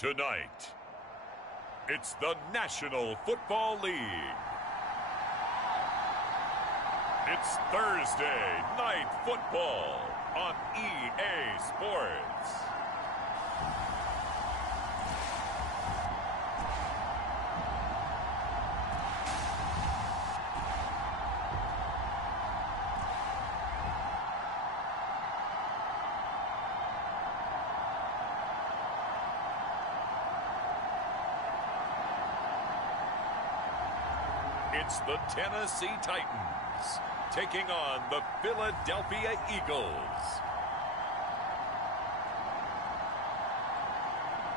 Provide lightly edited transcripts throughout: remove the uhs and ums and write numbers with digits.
Tonight, it's the National Football League. It's Thursday Night Football on EA Sports. It's the Tennessee Titans taking on the Philadelphia Eagles.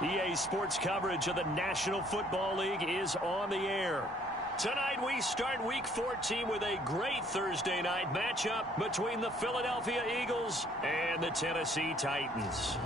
EA Sports coverage of the National Football League is on the air. Tonight we start Week 14 with a great Thursday night matchup between the Philadelphia Eagles and the Tennessee Titans.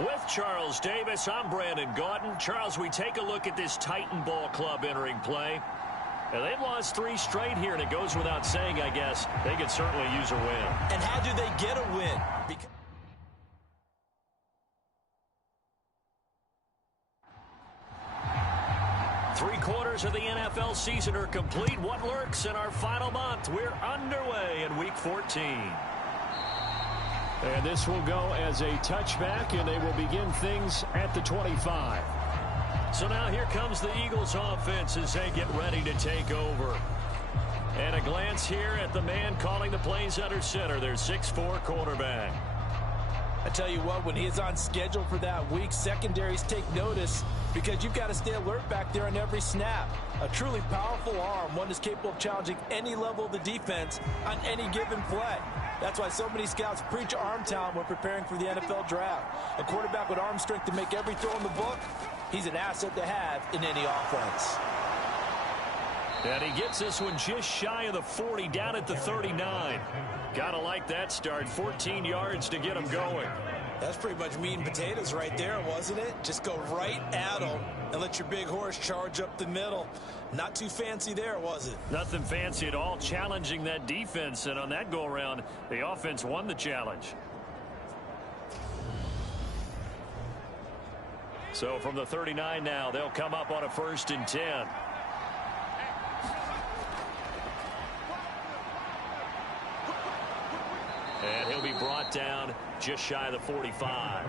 With Charles Davis, I'm Brandon Gaudin. Charles, we take a look at this Titan ball club entering play. And they've lost 3 straight here, and it goes without saying, I guess, they could certainly use a win. And how do they get a win? Three-quarters of the NFL season are complete. What lurks in our final month? We're underway in Week 14. And this will go as a touchback, and they will begin things at the 25. So now here comes the Eagles offense as they get ready to take over. And a glance here at the man calling the plays under center, their 6'4" quarterback. I tell you what, when he is on schedule for that week, secondaries take notice because you've got to stay alert back there on every snap. A truly powerful arm, one is capable of challenging any level of the defense on any given play. That's why so many scouts preach arm talent when preparing for the NFL draft. A quarterback with arm strength to make every throw in the book, he's an asset to have in any offense. And he gets this one just shy of the 40, down at the 39. Gotta like that start. 14 yards to get him going. That's pretty much meat and potatoes right there, wasn't it? Just go right at him and let your big horse charge up the middle. Not too fancy there, was it? Nothing fancy at all, challenging that defense. And on that go-around, the offense won the challenge. So from the 39 now, they'll come up on a 1st and 10. And he'll be brought down just shy of the 45.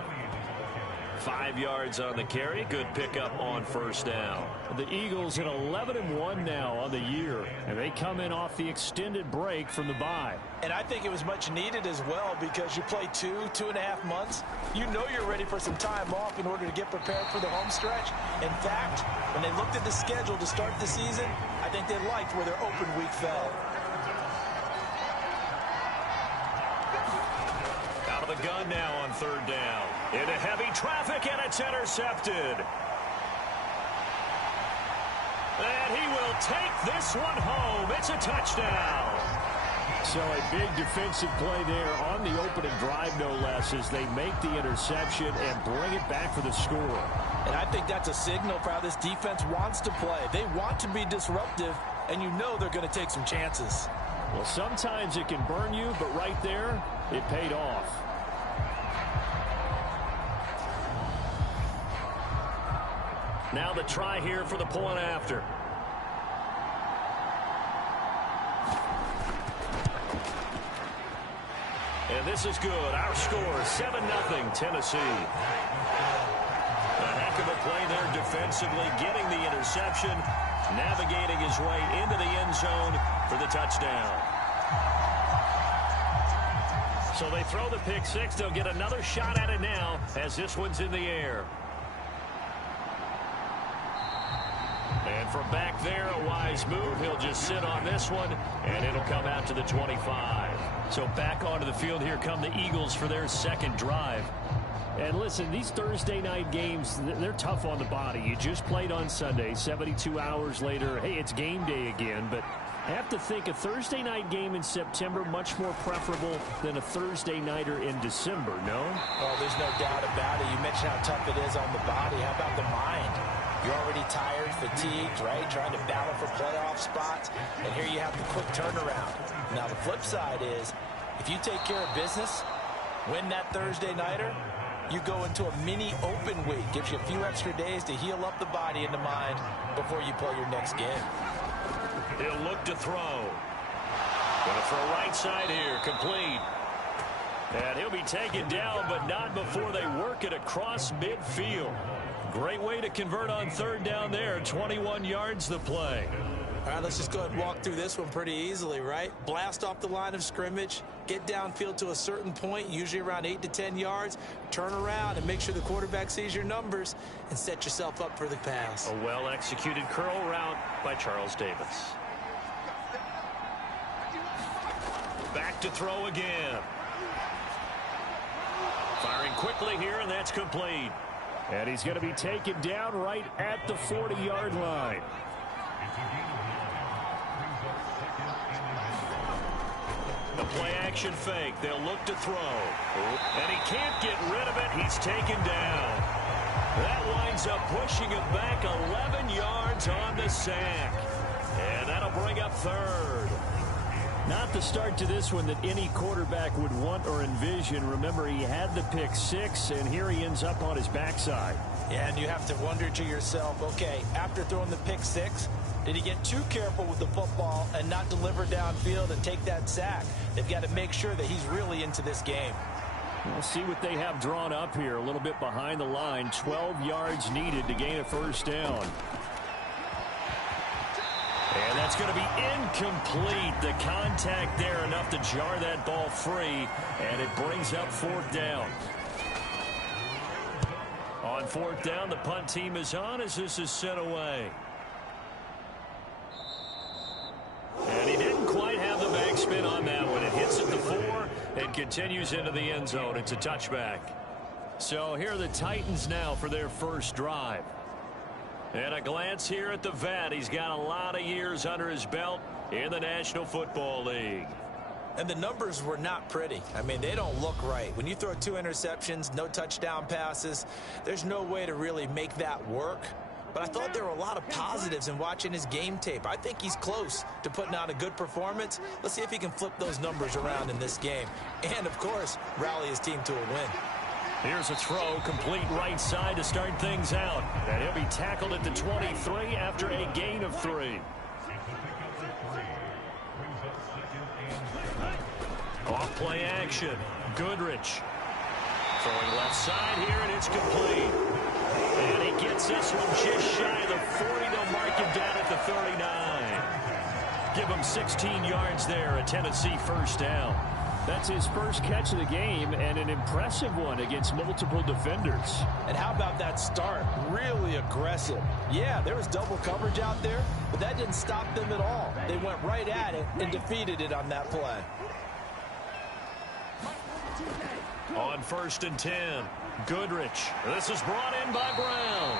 5 yards on the carry. Good pickup on 1st down. The Eagles at 11-1 now on the year, and they come in off the extended break from the bye. And I think it was much needed as well because you play 2.5 months. You know you're ready for some time off in order to get prepared for the home stretch. In fact, when they looked at the schedule to start the season, I think they liked where their open week fell. Out of the gun now on 3rd down. Into heavy traffic, and it's intercepted. And he will take this one home. It's a touchdown. So a big defensive play there on the opening drive, no less, as they make the interception and bring it back for the score. And I think that's a signal for how this defense wants to play. They want to be disruptive, and you know they're going to take some chances. Well, sometimes it can burn you, but right there, it paid off. Now the try here for the point after. And this is good. Our score, 7-0 Tennessee. A heck of a play there defensively, getting the interception, navigating his way into the end zone for the touchdown. So they throw the pick 6. They'll get another shot at it now as this one's in the air. And from back there, a wise move. He'll just sit on this one, and it'll come out to the 25. So back onto the field, here come the Eagles for their 2nd drive. And listen, these Thursday night games, they're tough on the body. You just played on Sunday, 72 hours later. Hey, it's game day again, but I have to think a Thursday night game in September much more preferable than a Thursday nighter in December, no? Oh, there's no doubt about it. You mentioned how tough it is on the body. How about the mind? You're already tired, fatigued, right? Trying to battle for playoff spots. And here you have the quick turnaround. Now, the flip side is, if you take care of business, win that Thursday nighter, you go into a mini open week. Gives you a few extra days to heal up the body and the mind before you play your next game. He'll look to throw. Going to throw right side here, complete. And he'll be taken down, but not before they work it across midfield. Great way to convert on third down there. 21 yards the play. All right, let's just go ahead and walk through this one pretty easily, right? Blast off the line of scrimmage, get downfield to a certain point, usually around 8 to 10 yards, turn around and make sure the quarterback sees your numbers and set yourself up for the pass. A well-executed curl route by Charles Davis. Back to throw again. Firing quickly here, and that's complete. And he's going to be taken down right at the 40-yard line. The play-action fake. They'll look to throw. And he can't get rid of it. He's taken down. That winds up pushing him back 11 yards on the sack. And that'll bring up third. Not the start to this one that any quarterback would want or envision. Remember, he had the pick six, and here he ends up on his backside. Yeah, and you have to wonder to yourself, okay, after throwing the pick six, did he get too careful with the football and not deliver downfield and take that sack? They've got to make sure that he's really into this game. We'll see what they have drawn up here. A little bit behind the line. 12 yards needed to gain a first down. And that's going to be incomplete. The contact there enough to jar that ball free. And it brings up fourth down. On fourth down, the punt team is on as this is sent away. And he didn't quite have the backspin on that one. It hits at the 4 and continues into the end zone. It's a touchback. So here are the Titans now for their first drive. And a glance here at the vet. He's got a lot of years under his belt in the National Football League. And the numbers were not pretty. I mean, they don't look right. When you throw 2 interceptions, no touchdown passes, there's no way to really make that work. But I thought there were a lot of positives in watching his game tape. I think he's close to putting out a good performance. Let's see if he can flip those numbers around in this game. And, of course, rally his team to a win. Here's a throw, complete right side to start things out. And he'll be tackled at the 23 after a gain of 3. Off play action. Goodrich. Throwing left side here, and it's complete. And he gets this one just shy of the 40. They'll mark him down at the 39. Give him 16 yards there, a Tennessee first down. That's his first catch of the game, and an impressive one against multiple defenders. And how about that start? Really aggressive. Yeah, there was double coverage out there, but that didn't stop them at all. They went right at it and defeated it on that play. On 1st and 10, Goodrich. This is brought in by Brown.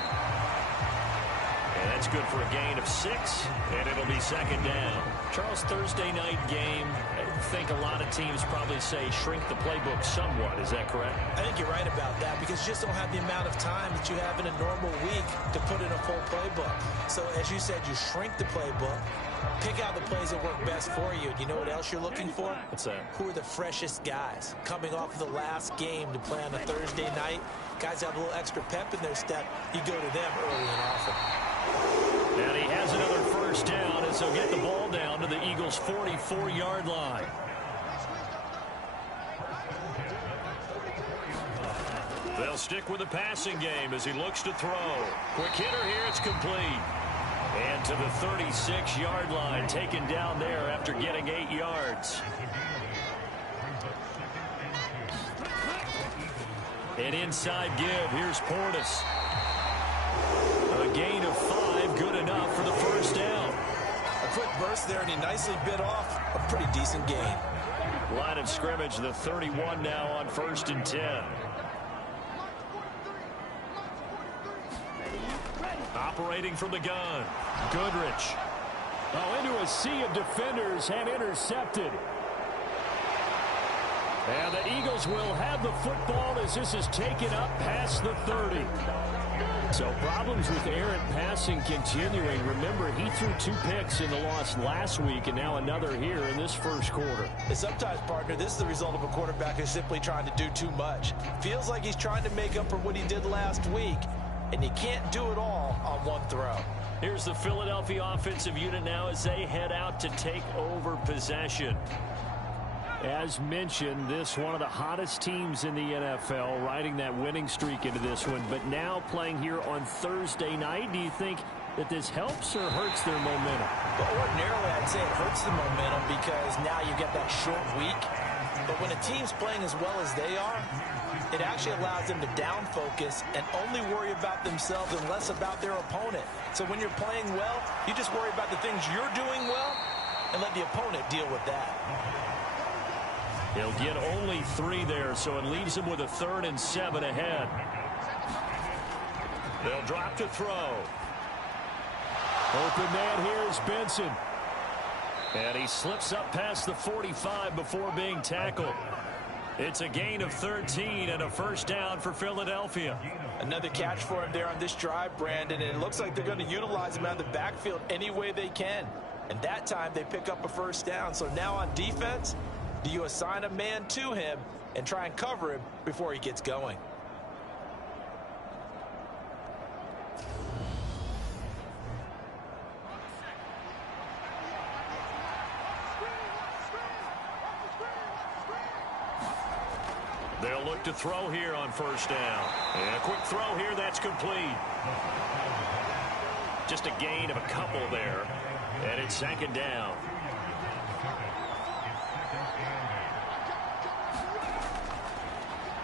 And that's good for a gain of 6, and it'll be second down. Charles, Thursday night game, I think a lot of teams probably say shrink the playbook somewhat. Is that correct? I think you're right about that because you just don't have the amount of time that you have in a normal week to put in a full playbook. So, as you said, you shrink the playbook, pick out the plays that work best for you. You know what else you're looking for? What's that? Who are the freshest guys coming off of the last game to play on a Thursday night? Guys have a little extra pep in their step. You go to them early and often. And he has another first down as he'll get the ball down to the Eagles' 44-yard line. They'll stick with the passing game as he looks to throw. Quick hitter here, it's complete. And to the 36-yard line, taken down there after getting 8 yards. An inside give, here's Portis. A gain of 5, good enough for the first down. A quick burst there, and he nicely bit off a pretty decent gain. Line of scrimmage, the 31 now on 1st and 10. Operating from the gun, Goodrich. Oh, into a sea of defenders and intercepted. And the Eagles will have the football as this is taken up past the 30. So problems with errant passing continuing. Remember, he threw 2 picks in the loss last week and now another here in this first quarter. And sometimes, partner, this is the result of a quarterback who's simply trying to do too much. Feels like he's trying to make up for what he did last week, and you can't do it all on one throw. Here's the Philadelphia offensive unit now as they head out to take over possession. As mentioned, this one of the hottest teams in the NFL, riding that winning streak into this one, but now playing here on Thursday night. Do you think that this helps or hurts their momentum? Well, ordinarily, I'd say it hurts the momentum because now you get that short week. But when a team's playing as well as they are, it actually allows them to down focus and only worry about themselves and less about their opponent. So when you're playing well, you just worry about the things you're doing well and let the opponent deal with that. He'll get only 3 there, so it leaves him with a 3rd and 7 ahead. They'll drop to throw. Open man here is Benson. And he slips up past the 45 before being tackled. It's a gain of 13 and a first down for Philadelphia. Another catch for him there on this drive, Brandon, and it looks like they're going to utilize him out of the backfield any way they can. And that time they pick up a first down. So now on defense, do you assign a man to him and try and cover him before he gets going? They'll look to throw here on first down. And a quick throw here, that's complete. Just a gain of a couple there. And it's 2nd down.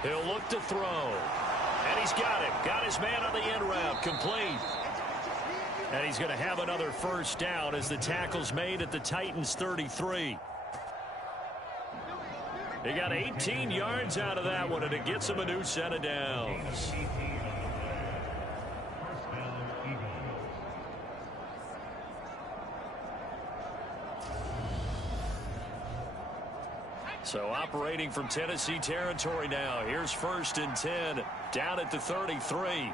He'll look to throw. And he's got it. Got his man on the end route. Complete. And he's going to have another first down as the tackle's made at the Titans' 33. He got 18 yards out of that one, and it gets him a new set of downs. So operating from Tennessee territory now. Here's 1st and 10 down at the 33.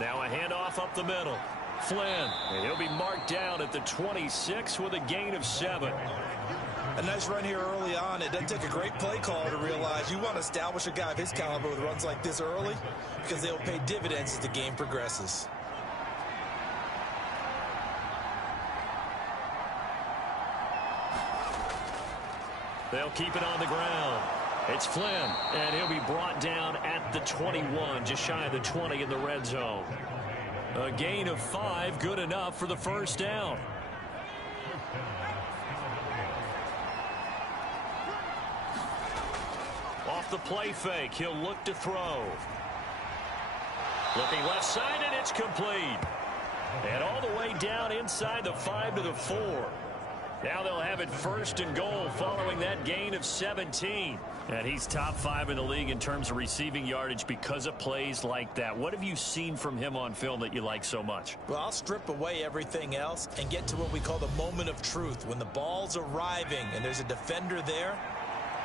Now a handoff up the middle. Flynn, and he'll be marked down at the 26 with a gain of 7. A nice run here early on. It doesn't take a great play call to realize you want to establish a guy of his caliber with runs like this early because they'll pay dividends as the game progresses. They'll keep it on the ground. It's Flynn, and he'll be brought down at the 21, just shy of the 20 in the red zone. A gain of 5, good enough for the first down. Off the play fake, he'll look to throw. Looking left side, and it's complete. And all the way down inside the 5 to the 4. Now they'll have it 1st and goal following that gain of 17. And he's top 5 in the league in terms of receiving yardage because of plays like that. What have you seen from him on film that you like so much? Well, I'll strip away everything else and get to what we call the moment of truth. When the ball's arriving and there's a defender there,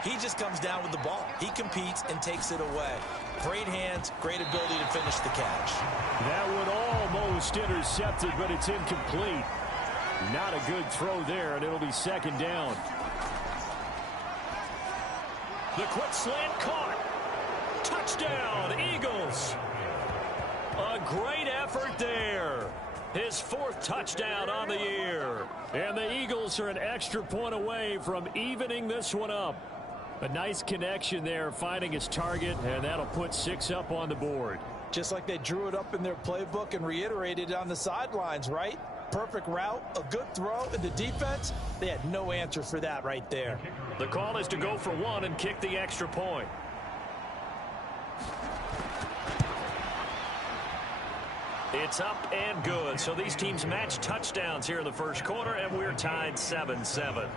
he just comes down with the ball. He competes and takes it away. Great hands, great ability to finish the catch. That one almost intercepted, but it's incomplete. Not a good throw there, and it'll be 2nd down. The quick slant caught. Touchdown, Eagles. A great effort there. His 4th touchdown on the year. And the Eagles are an extra point away from evening this one up. A nice connection there, finding his target, and that'll put 6 up on the board. Just like they drew it up in their playbook and reiterated it on the sidelines, right? Perfect route, a good throw, and the defense, they had no answer for that right there. The call is to go for 1 and kick the extra point. It's up and good. So these teams match touchdowns here in the first quarter, and we're tied 7-7.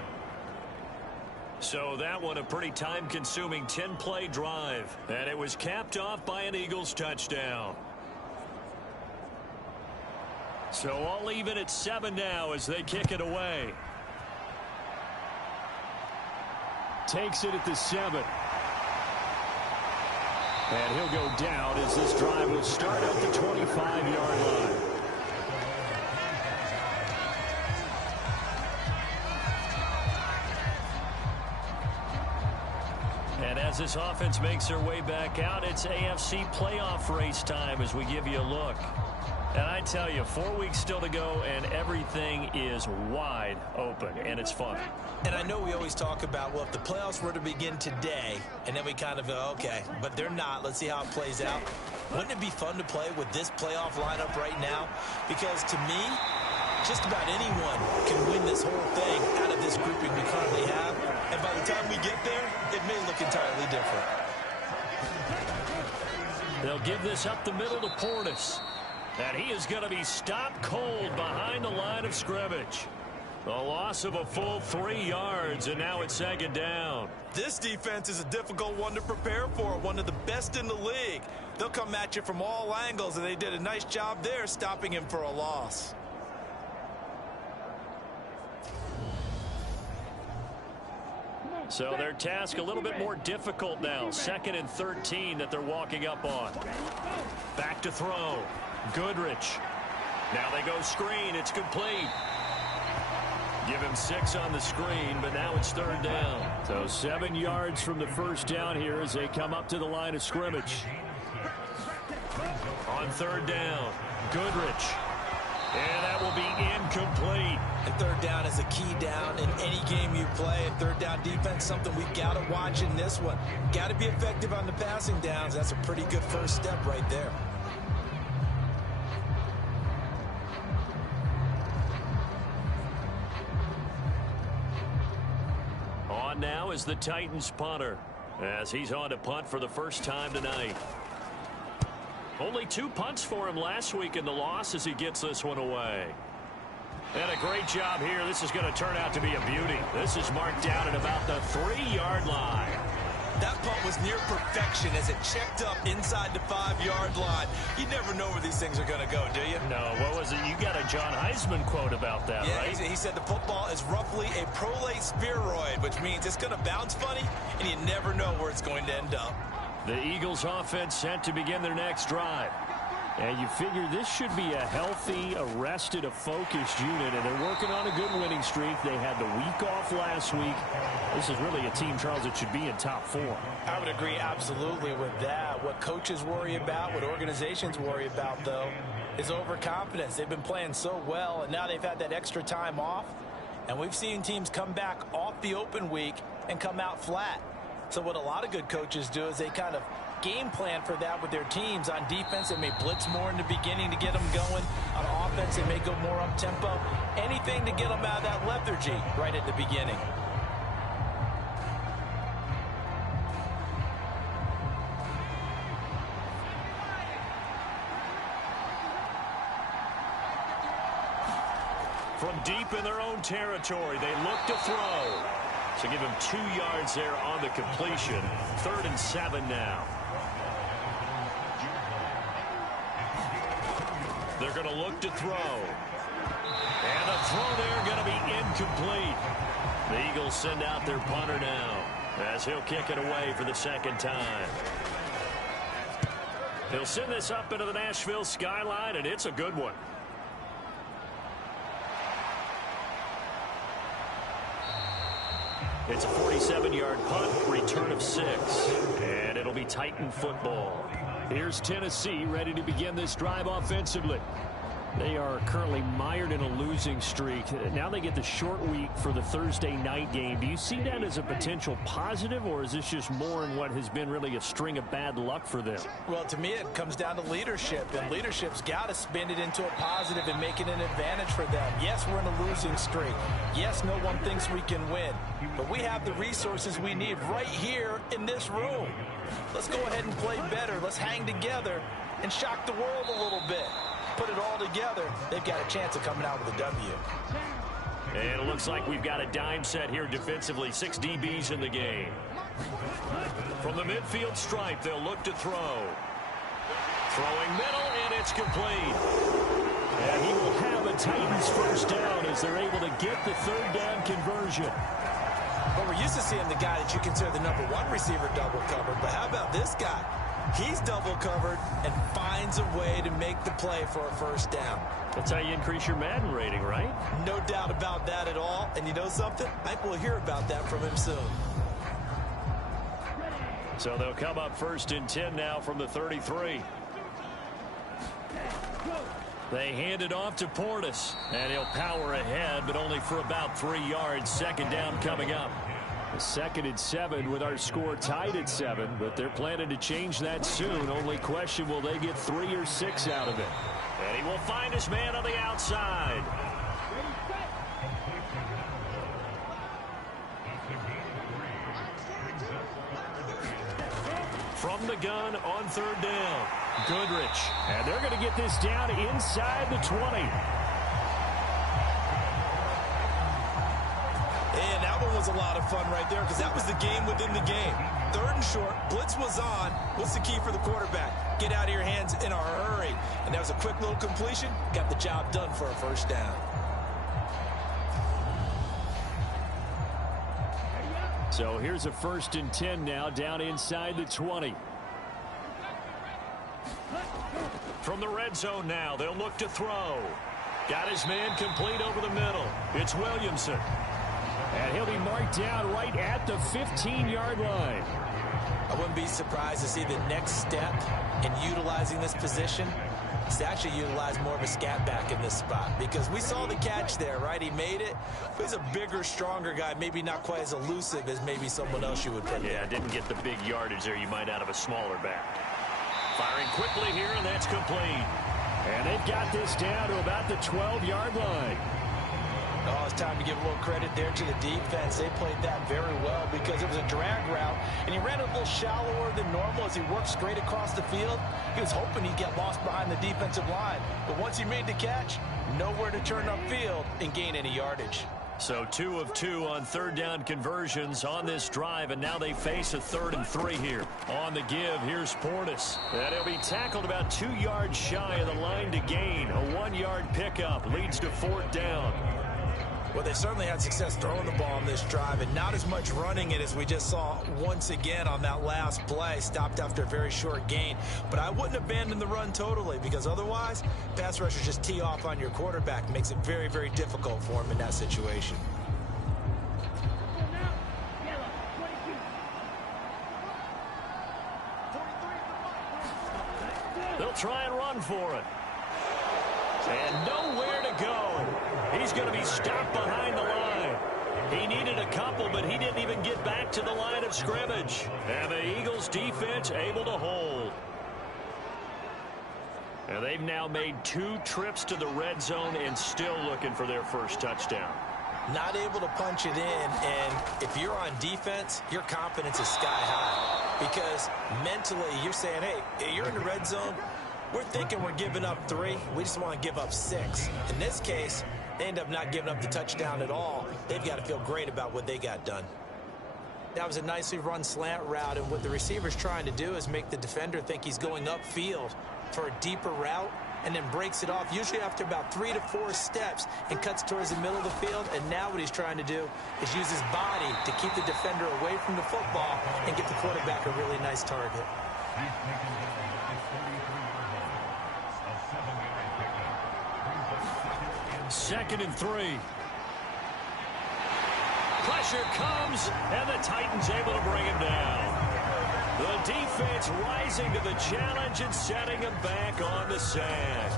So that one a pretty time-consuming 10-play drive. And it was capped off by an Eagles touchdown. So all even at 7 now as they kick it away. Takes it at the 7. And he'll go down as this drive will start at the 25-yard line. And as this offense makes their way back out, it's AFC playoff race time as we give you a look. And I tell you, 4 weeks still to go, and everything is wide open, and it's fun. And I know we always talk about, well, if the playoffs were to begin today, and then we kind of go, okay, but they're not. Let's see how it plays out. Wouldn't it be fun to play with this playoff lineup right now? Because to me, just about anyone can win this whole thing out of this grouping we currently have. And by the time we get there, it may look entirely different. They'll give this up the middle to Portis. And he is going to be stopped cold behind the line of scrimmage. The loss of a full 3 yards, and now it's 2nd down. This defense is a difficult one to prepare for, one of the best in the league. They'll come at you from all angles, and they did a nice job there stopping him for a loss. So their task a little bit more difficult now. 2nd and 13 that they're walking up on. Back to throw. Goodrich. Now they go screen. It's complete. Give him 6 on the screen, but now it's 3rd down. So 7 yards from the first down here as they come up to the line of scrimmage. On 3rd down, Goodrich. And that will be incomplete. And 3rd down is a key down in any game you play. And 3rd down defense, something we've got to watch in this one. Got to be effective on the passing downs. That's a pretty good first step right there. On now is the Titans punter as he's on to punt for the first time tonight. Only 2 punts for him last week in the loss as he gets this one away. And a great job here. This is going to turn out to be a beauty. This is marked down at about the 3-yard line. That punt was near perfection as it checked up inside the 5-yard line. You never know where these things are going to go, do you? No, what was it? You got a John Heisman quote about that, yeah, right? He said the football is roughly a prolate spheroid, which means it's going to bounce funny, and you never know where it's going to end up. The Eagles offense set to begin their next drive. And you figure this should be a healthy, arrested, a focused unit, and they're working on a good winning streak. They had the week off last week. This is really a team, Charles, that should be in top 4. I would agree absolutely with that. What coaches worry about, what organizations worry about, though, is overconfidence. They've been playing so well, and now they've had that extra time off. And we've seen teams come back off the open week and come out flat. So what a lot of good coaches do is they kind of game plan for that with their teams. On defense, they may blitz more in the beginning to get them going. On offense, they may go more up-tempo. Anything to get them out of that lethargy right at the beginning. From deep in their own territory, they look to throw. So give him 2 yards there on the completion. 3rd and 7 now. They're going to look to throw. And the throw there going to be incomplete. The Eagles send out their punter now as he'll kick it away for the 2nd time. He'll send this up into the Nashville skyline, and it's a good one. It's a 47-yard punt, return of 6, and it'll be Titan football. Here's Tennessee ready to begin this drive offensively. They are currently mired in a losing streak. Now they get the short week for the Thursday night game. Do you see that as a potential positive, or is this just more in what has been really a string of bad luck for them? Well, to me, it comes down to leadership, and leadership's got to spin it into a positive and make it an advantage for them. Yes, we're in a losing streak. Yes, no one thinks we can win, but we have the resources we need right here in this room. Let's go ahead and play better. Let's hang together and shock the world a little bit. Put it all together, they've got a chance of coming out with a W. And it looks like we've got a dime set here defensively. 6 DBs in the game. From the midfield stripe, they'll look to throw. Throwing middle, and it's complete. And he will have a Titans first down as they're able to get the third down conversion. Well, we're used to seeing the guy that you consider the number one receiver double covered, but how about this guy? He's double covered and finds a way to make the play for a first down. That's how you increase your Madden rating, right? No doubt about that at all. And you know something? I think we'll hear about that from him soon. So they'll come up 1st and 10 now from the 33. They hand it off to Portis, and he'll power ahead, but only for about 3 yards. Second down coming up. The 2nd and 7 with our score tied at 7, but they're planning to change that soon. Only question, will they get 3 or 6 out of it? And he will find his man on the outside. From the gun on 3rd down, Goodrich. And they're going to get this down inside the 20. And that one was a lot of fun right there because that was the game within the game. 3rd and short, blitz was on. What's the key for the quarterback? Get out of your hands in a hurry. And that was a quick little completion. Got the job done for a first down. So here's a 1st and 10 now down inside the 20. From the red zone now, they'll look to throw. Got his man complete over the middle. It's Williamson. And he'll be marked down right at the 15-yard line. I wouldn't be surprised to see the next step in utilizing this position is to actually utilize more of a scat back in this spot, because we saw the catch there, right? He made it. But he's a bigger, stronger guy, maybe not quite as elusive as maybe someone else you would put there. Yeah, didn't get the big yardage there you might out of a smaller back. Firing quickly here, and that's complete. And they've got this down to about the 12-yard line. Oh, it's time to give a little credit there to the defense. They played that very well because it was a drag route, and he ran a little shallower than normal as he worked straight across the field. He was hoping he'd get lost behind the defensive line. But once he made the catch, nowhere to turn upfield and gain any yardage. So 2 of 2 on 3rd down conversions on this drive, and now they face a 3rd and 3 here. On the give, here's Portis. And he'll be tackled about 2 yards shy of the line to gain. A 1-yard pickup leads to 4th down. Well, they certainly had success throwing the ball on this drive, and not as much running it as we just saw once again on that last play. Stopped after a very short gain. But I wouldn't abandon the run totally, because otherwise, pass rushers just tee off on your quarterback. Makes it very, very difficult for him in that situation. They'll try and run for it. And nowhere to go. He's going to be stopped behind the line. He needed a couple, but he didn't even get back to the line of scrimmage. And the Eagles defense able to hold. And they've now made 2 trips to the red zone and still looking for their first touchdown. Not able to punch it in, and if you're on defense, your confidence is sky high. Because mentally, you're saying, hey, you're in the red zone. We're thinking we're giving up 3. We just want to give up 6. In this case, they end up not giving up the touchdown at all. They've got to feel great about what they got done. That was a nicely run slant route, and what the receiver's trying to do is make the defender think he's going upfield for a deeper route, and then breaks it off, usually after about 3 to 4 steps, and cuts towards the middle of the field. And now what he's trying to do is use his body to keep the defender away from the football and get the quarterback a really nice target. 2nd and 3. Pressure comes, and the Titans able to bring him down. The defense rising to the challenge and setting him back on the sack.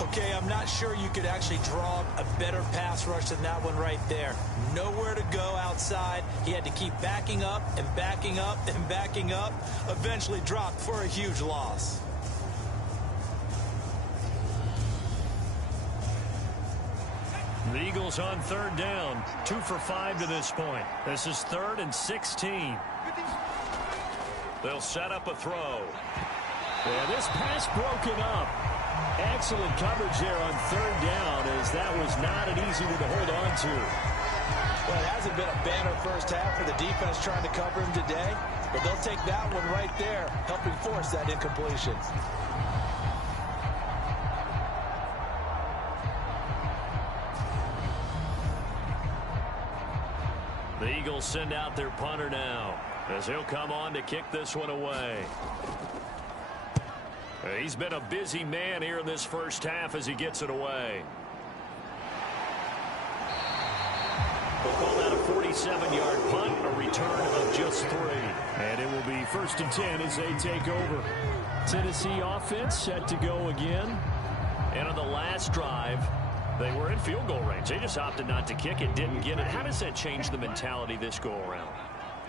Okay, I'm not sure you could actually draw up a better pass rush than that one right there. Nowhere to go outside. He had to keep backing up and backing up and backing up. Eventually dropped for a huge loss. The Eagles on 3rd down. 2 for 5 to this point. This is 3rd and 16. They'll set up a throw. And this pass broken up. Excellent coverage there on 3rd down, as that was not an easy one to hold on to. Well, it hasn't been a banner first half for the defense trying to cover him today, but they'll take that one right there, helping force that incompletion. The Eagles send out their punter now, as he'll come on to kick this one away. He's been a busy man here in this first half as he gets it away. We'll call that a 47-yard punt, a return of just 3. And it will be 1st and 10 as they take over. Tennessee offense set to go again. And on the last drive, they were in field goal range. They just opted not to kick it, didn't get it. How does that change the mentality this go-around?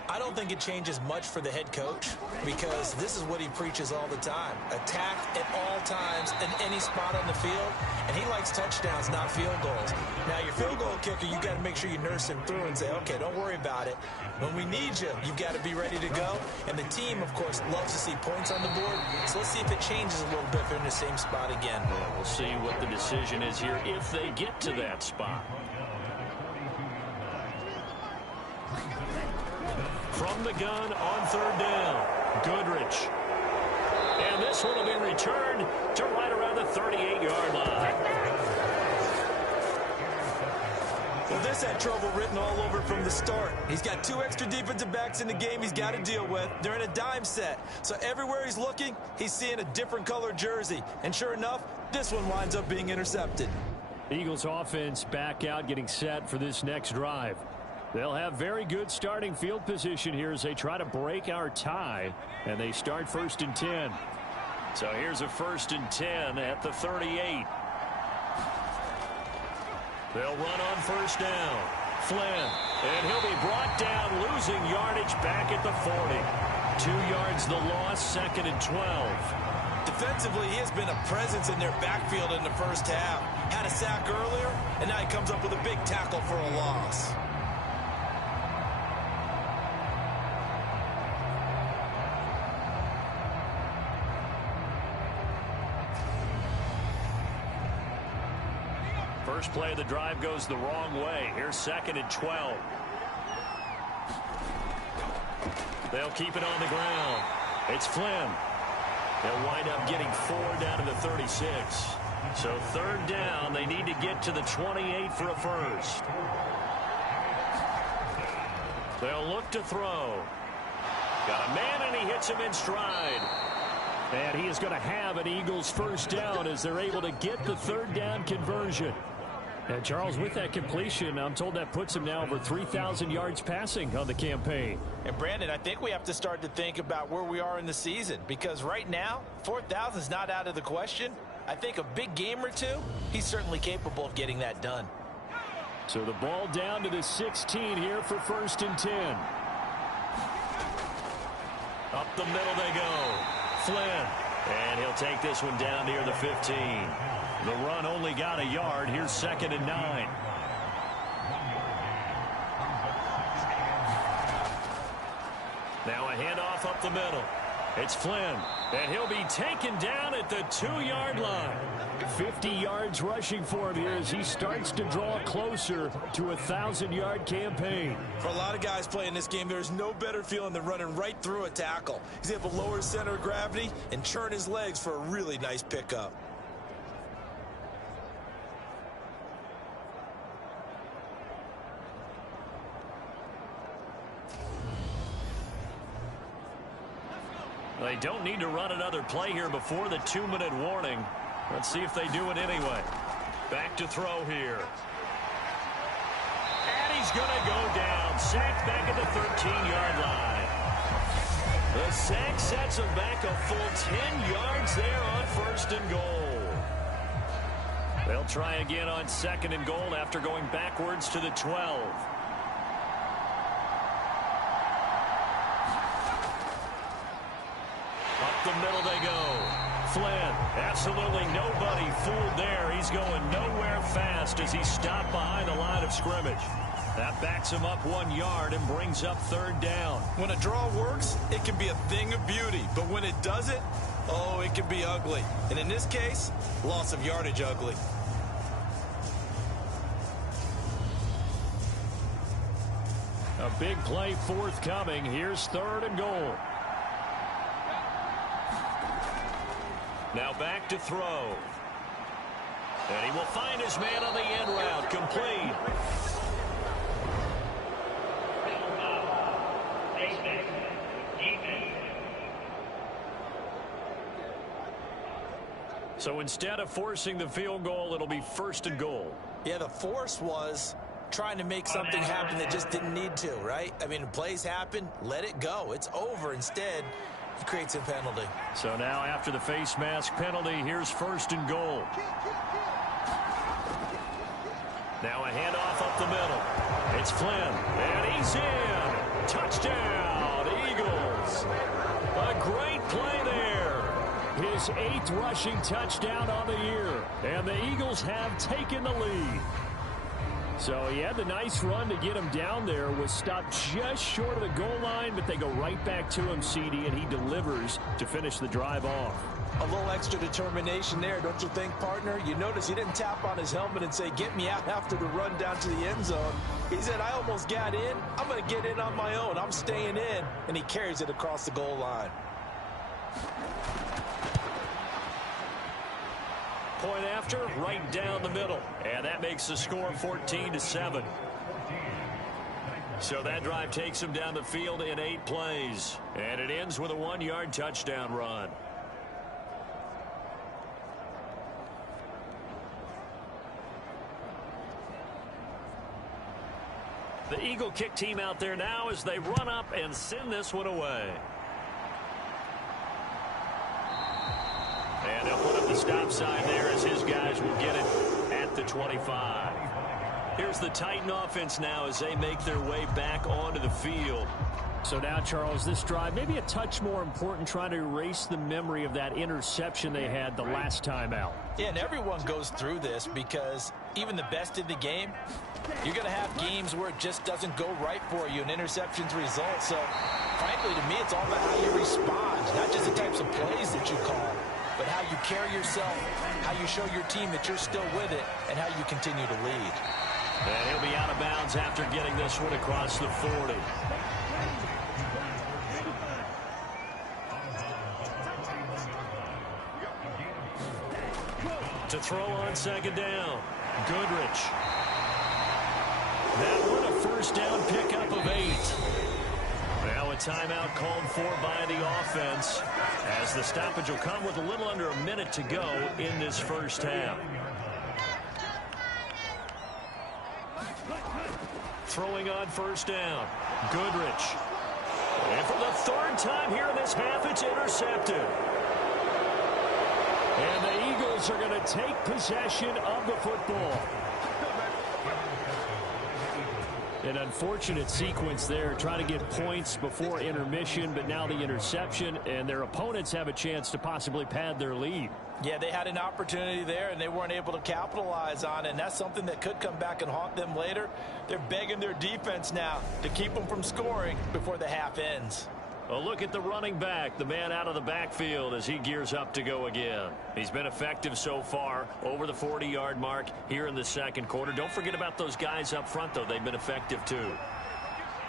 I don't think it changes much for the head coach because this is what he preaches all the time. Attack at all times in any spot on the field, and he likes touchdowns, not field goals. Now, your field goal kicker, you got to make sure you nurse him through and say, okay, don't worry about it. When we need you, you've got to be ready to go. And the team, of course, loves to see points on the board. So let's see if it changes a little bit if they're in the same spot again. Yeah, we'll see what the decision is here if they get to that spot. From the gun on 3rd down, Goodrich. And this one will be returned to right around the 38-yard line. Well, this had trouble written all over from the start. He's got 2 extra defensive backs in the game he's got to deal with. They're in a dime set. So everywhere he's looking, he's seeing a different color jersey. And sure enough, this one winds up being intercepted. Eagles offense back out, getting set for this next drive. They'll have very good starting field position here as they try to break our tie, and they start 1st and 10. So here's a 1st and 10 at the 38. They'll run on 1st down. Flynn, and he'll be brought down, losing yardage back at the 40. 2 yards the loss, 2nd and 12. Defensively, he has been a presence in their backfield in the first half. Had a sack earlier, and now he comes up with a big tackle for a loss. First play of the drive goes the wrong way. Here's 2nd and 12. They'll keep it on the ground. It's Flynn. They'll wind up getting 4 down to the 36. So 3rd down, they need to get to the 28 for a first. They'll look to throw. Got a man, and he hits him in stride. And he is going to have an Eagles 1st down as they're able to get the 3rd down conversion. And Charles, with that completion, I'm told that puts him now over 3,000 yards passing on the campaign. And Brandon, I think we have to start to think about where we are in the season, because right now 4,000 is not out of the question. I think a big game or two, he's certainly capable of getting that done. So the ball down to the 16 here for 1st and 10. Up the middle they go. Flynn, and he'll take this one down near the 15. The run only got a yard. Here's 2nd and 9. Now a handoff up the middle. It's Flynn, and he'll be taken down at the 2-yard line. 50 yards rushing for him here as he starts to draw closer to a 1,000-yard campaign. For a lot of guys playing this game, there's no better feeling than running right through a tackle. He's able to lower his center of gravity and churn his legs for a really nice pickup. They don't need to run another play here before the 2-minute warning. Let's see if they do it anyway. Back to throw here. And he's going to go down. Sacked back at the 13-yard line. The sack sets him back a full 10 yards there on 1st and goal. They'll try again on 2nd and goal after going backwards to the 12. Up the middle they go. Flynn, absolutely nobody fooled there. He's going nowhere fast as he's stopped behind the line of scrimmage. That backs him up 1 yard and brings up 3rd down. When a draw works, it can be a thing of beauty. But when it doesn't, oh, it can be ugly. And in this case, loss of yardage ugly. A big play forthcoming. Here's 3rd and goal. Now back to throw. And he will find his man on the end route. Complete. So instead of forcing the field goal, it'll be 1st and goal. Yeah, the force was trying to make something happen that just didn't need to, right? I mean, plays happen, let it go. It's over. Instead, it creates a penalty. So now after the face mask penalty, here's 1st and goal. Now a handoff up the middle. It's Flynn, and he's in. Touchdown, Eagles. A great play there. His 8th rushing touchdown on the year. And the Eagles have taken the lead. So he had the nice run to get him down there. Was stopped just short of the goal line, but they go right back to him, CD, and he delivers to finish the drive off. A little extra determination there, don't you think, partner? You notice he didn't tap on his helmet and say, get me out after the run down to the end zone. He said, I almost got in. I'm going to get in on my own. I'm staying in. And he carries it across the goal line. Point after, right down the middle. And that makes the score 14-7. So that drive takes him down the field in 8 plays. And it ends with a 1-yard touchdown run. The Eagle kick team out there now as they run up and send this one away. And they'll put up the stop sign there as his guys will get it at the 25. Here's the Titan offense now as they make their way back onto the field. So now, Charles, this drive maybe a touch more important, trying to erase the memory of that interception they had the last time out. Yeah, and everyone goes through this because even the best in the game, you're going to have games where it just doesn't go right for you, and interceptions result. So, frankly, to me, it's all about how you respond, not just the types of plays that you call, but how you carry yourself, how you show your team that you're still with it, and how you continue to lead. And he'll be out of bounds after getting this one across the 40. To throw on 2nd down. Goodrich. That one a 1st down pickup of 8. Now a timeout called for by the offense as the stoppage will come with a little under a minute to go in this 1st half. Throwing on 1st down. Goodrich. And for the 3rd time here in this half, it's intercepted. And the Eagles are going to take possession of the football. An unfortunate sequence there, trying to get points before intermission, but now the interception, and their opponents have a chance to possibly pad their lead. Yeah, they had an opportunity there, and they weren't able to capitalize on it, and that's something that could come back and haunt them later. They're begging their defense now to keep them from scoring before the half ends. A look at the running back, the man out of the backfield as he gears up to go again. He's been effective so far, over the 40-yard mark here in the 2nd quarter. Don't forget about those guys up front, though. They've been effective, too.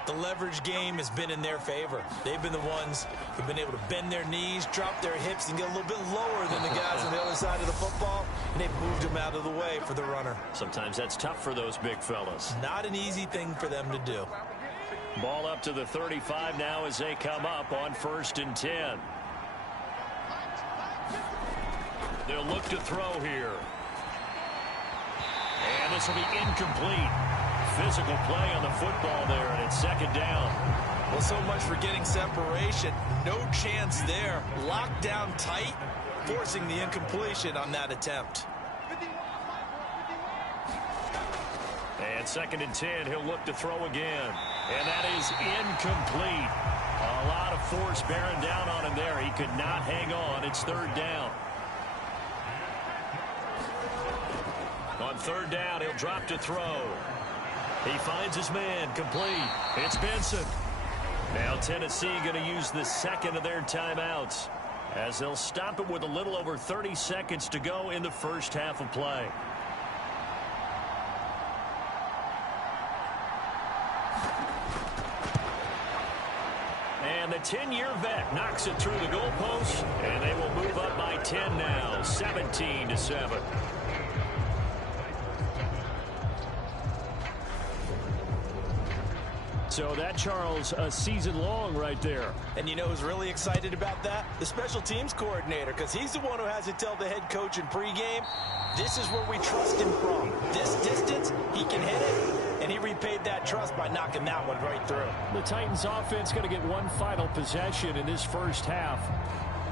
The leverage game has been in their favor. They've been the ones who've been able to bend their knees, drop their hips, and get a little bit lower than the guys on the other side of the football, and they've moved them out of the way for the runner. Sometimes that's tough for those big fellas. Not an easy thing for them to do. Ball up to the 35 now as they come up on 1st and 10. They'll look to throw here. And this will be incomplete. Physical play on the football there, and it's 2nd down. Well, so much for getting separation. No chance there. Locked down tight, forcing the incompletion on that attempt. And 2nd and 10, he'll look to throw again. And that is incomplete. A lot of force bearing down on him there. He could not hang on. It's 3rd down. On 3rd down, he'll drop to throw. He finds his man, complete. It's Benson. Now Tennessee going to use the 2nd of their timeouts as they'll stop it with a little over 30 seconds to go in the 1st half of play. And the 10-year vet knocks it through the goalpost, and they will move up by 10 now, 17-7. So that, Charles, a season long right there. And you know who's really excited about that? The special teams coordinator, because he's the one who has to tell the head coach in pregame, this is where we trust him from. This distance, he can hit it, and he repaid that trust by knocking that one right through. The Titans offense going to get one final possession in this first half.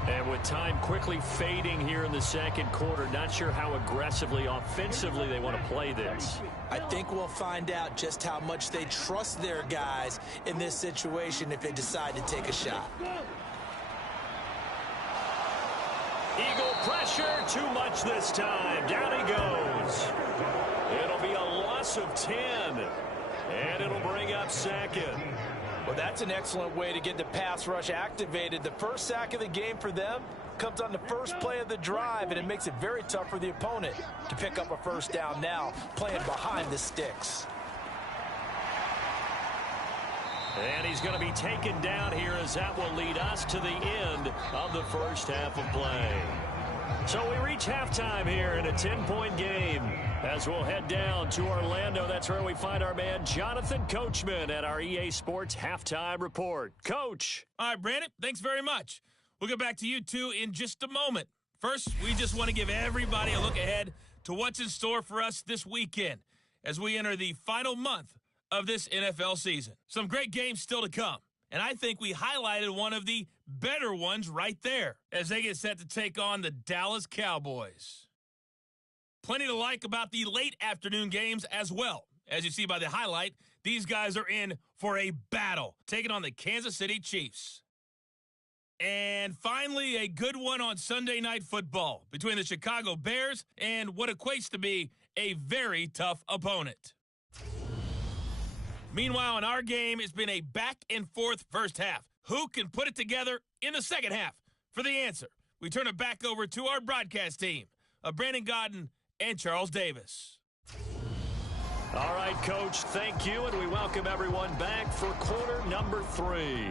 And with time quickly fading here in the second quarter, not sure how aggressively, offensively they want to play this. I think we'll find out just how much they trust their guys in this situation if they decide to take a shot. Eagle pressure, too much this time. Down he goes. It'll be a loss of 10, and it'll bring up second. Well, that's an excellent way to get the pass rush activated. The first sack of the game for them comes on the first play of the drive, and it makes it very tough for the opponent to pick up a first down now, playing behind the sticks. And he's going to be taken down here as that will lead us to the end of the first half of play. So we reach halftime here in a 10-point game as we'll head down to Orlando. That's where we find our man Jonathan Coachman at our EA Sports Halftime Report. Coach. All right, Brandon, thanks very much. We'll get back to you two in just a moment. First, we just want to give everybody a look ahead to what's in store for us this weekend as we enter the final month of this NFL season. Some great games still to come, and I think we highlighted one of the better ones right there as they get set to take on the Dallas Cowboys. Plenty to like about the late afternoon games as well. As you see by the highlight, these guys are in for a battle, taking on the Kansas City Chiefs. And finally, a good one on Sunday Night Football between the Chicago Bears and what equates to be a very tough opponent. Meanwhile, in our game, it's been a back-and-forth first half. Who can put it together in the second half? For the answer, we turn it back over to our broadcast team of Brandon Godden and Charles Davis. All right, Coach, thank you, and we welcome everyone back for quarter number 3.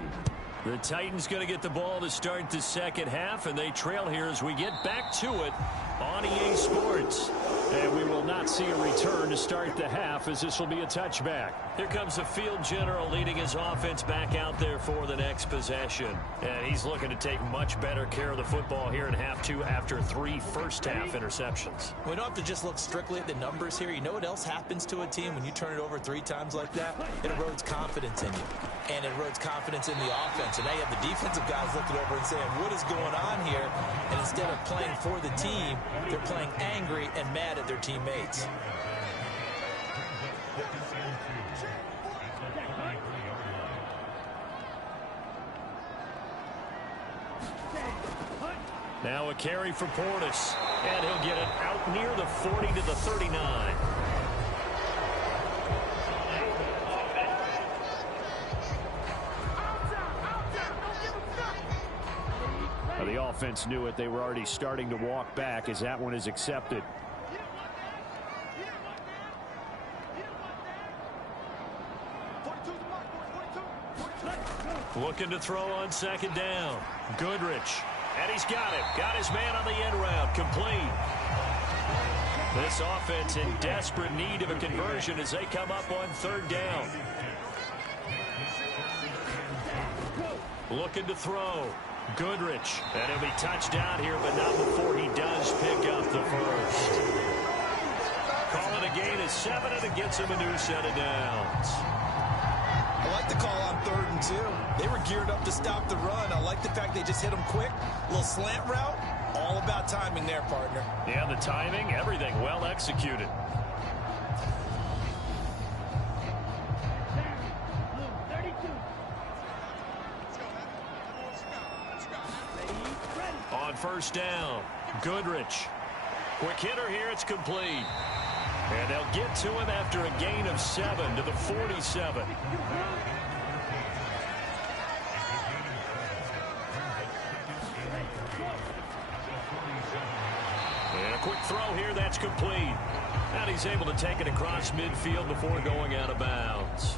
The Titans going to get the ball to start the second half, and they trail here as we get back to it on EA Sports. And we will not see a return to start the half as this will be a touchback. Here comes the field general leading his offense back out there for the next possession. And he's looking to take much better care of the football here in half 2 after 3 first-half interceptions. We don't have to just look strictly at the numbers here. You know what else happens to a team when you turn it over 3 times like that? It erodes confidence in you, and it erodes confidence in the offense. And now you have the defensive guys looking over and saying, what is going on here? And instead of playing for the team, they're playing angry and mad at their teammates. Now a carry for Portis, and he'll get it out near the 40 to the 39. The offense knew it. They were already starting to walk back as that one is accepted. Looking to throw on second down. Goodrich. And he's got it. Got his man on the end route. Complete. This offense in desperate need of a conversion as they come up on third down. Looking to throw. Goodrich. And he'll be touched down here, but not before he does pick up the first. Call it a gain of 7, and it gets him a new set of downs. I like the call on 3rd and 2. They were geared up to stop the run. I like the fact they just hit them quick. A little slant route. All about timing there, partner. Yeah, the timing, everything well executed. On first down, Goodrich. Quick hitter here, it's complete. And they'll get to him after a gain of 7 to the 47. And a quick throw here, that's complete. And he's able to take it across midfield before going out of bounds.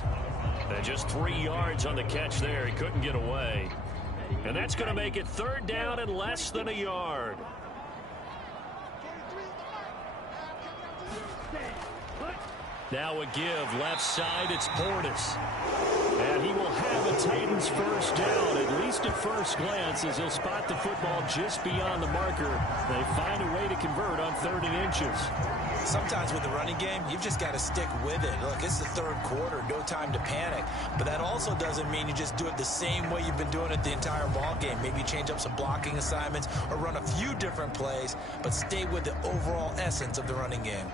And just 3 yards on the catch there. He couldn't get away. And that's going to make it 3rd down and less than a yard. Now a give left side, it's Portis. And he will have a Titans first down, at least at first glance, as he'll spot the football just beyond the marker. They find a way to convert on 3rd and inches. Sometimes with the running game, you've just got to stick with it. Look, it's the 3rd quarter, no time to panic. But that also doesn't mean you just do it the same way you've been doing it the entire ball game. Maybe change up some blocking assignments or run a few different plays, but stay with the overall essence of the running game.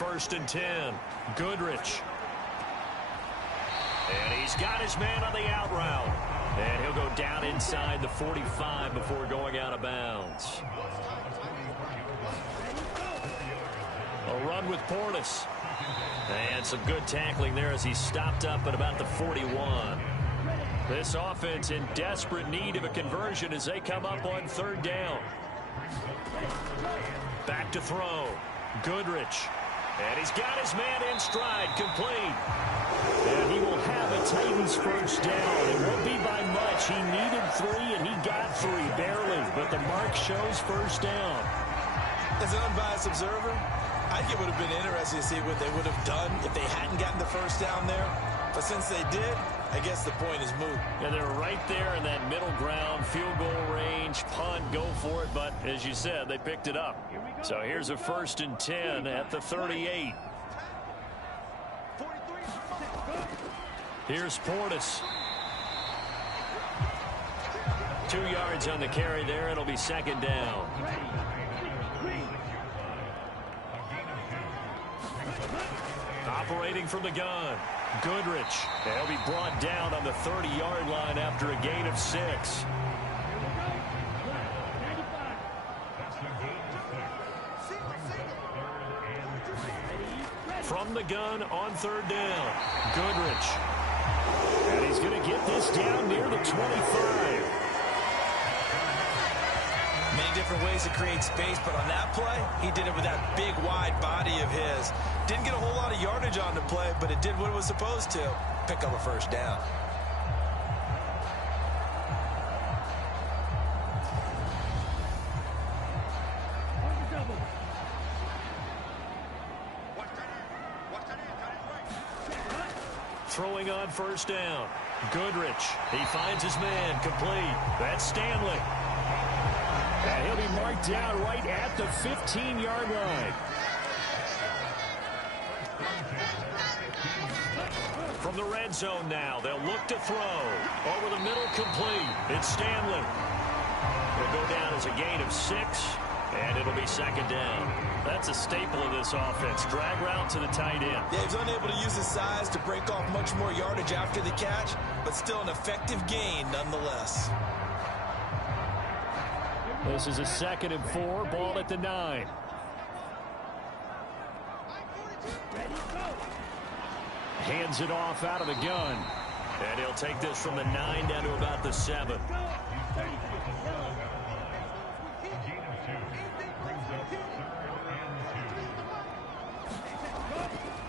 1st and 10. Goodrich. And he's got his man on the out route. And he'll go down inside the 45 before going out of bounds. A run with Portis. And some good tackling there as he stopped up at about the 41. This offense in desperate need of a conversion as they come up on 3rd down. Back to throw. Goodrich. And he's got his man in stride, complete. And he will have a Titans 1st down. It won't be by much. He needed 3, and he got 3, barely. But the mark shows 1st down. As an unbiased observer, I think it would have been interesting to see what they would have done if they hadn't gotten the 1st down there. But since they did, I guess the point is moot. Yeah, they're right there in that middle ground, field goal range, punt, go for it. But as you said, they picked it up. So here's a 1st and 10 at the 38. Here's Portis. 2 yards on the carry there. It'll be 2nd down. Operating from the gun. Goodrich. He'll be brought down on the 30-yard line after a gain of 6. From the gun on 3rd down. Goodrich. And he's going to get this down near the 25. Many different ways to create space, but on that play, he did it with that big, wide body of his. Didn't get a whole lot of yardage on the play, but it did what it was supposed to. Pick up a 1st down. Throwing on 1st down. Goodrich. He finds his man, complete. That's Stanley. And he'll be marked down right at the 15-yard line. From the red zone now, they'll look to throw. Over the middle, complete. It's Stanley. It'll go down as a gain of 6, and it'll be 2nd down. That's a staple of this offense. Drag route to the tight end. Yeah, he was unable to use his size to break off much more yardage after the catch, but still an effective gain nonetheless. This is a 2nd and 4, ball at the 9. Hands it off out of the gun. And he'll take this from the 9 down to about the 7.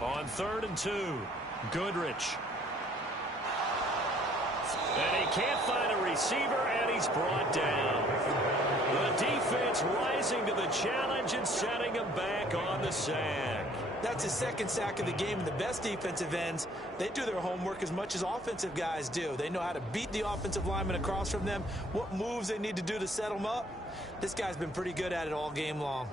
On 3rd and 2, Goodrich. And he can't find a receiver, and he's brought down. The defense rising to the challenge and setting him back on the sack. That's his 2nd sack of the game, and the best defensive ends, they do their homework as much as offensive guys do. They know how to beat the offensive lineman across from them, what moves they need to do to set them up. This guy's been pretty good at it all game long.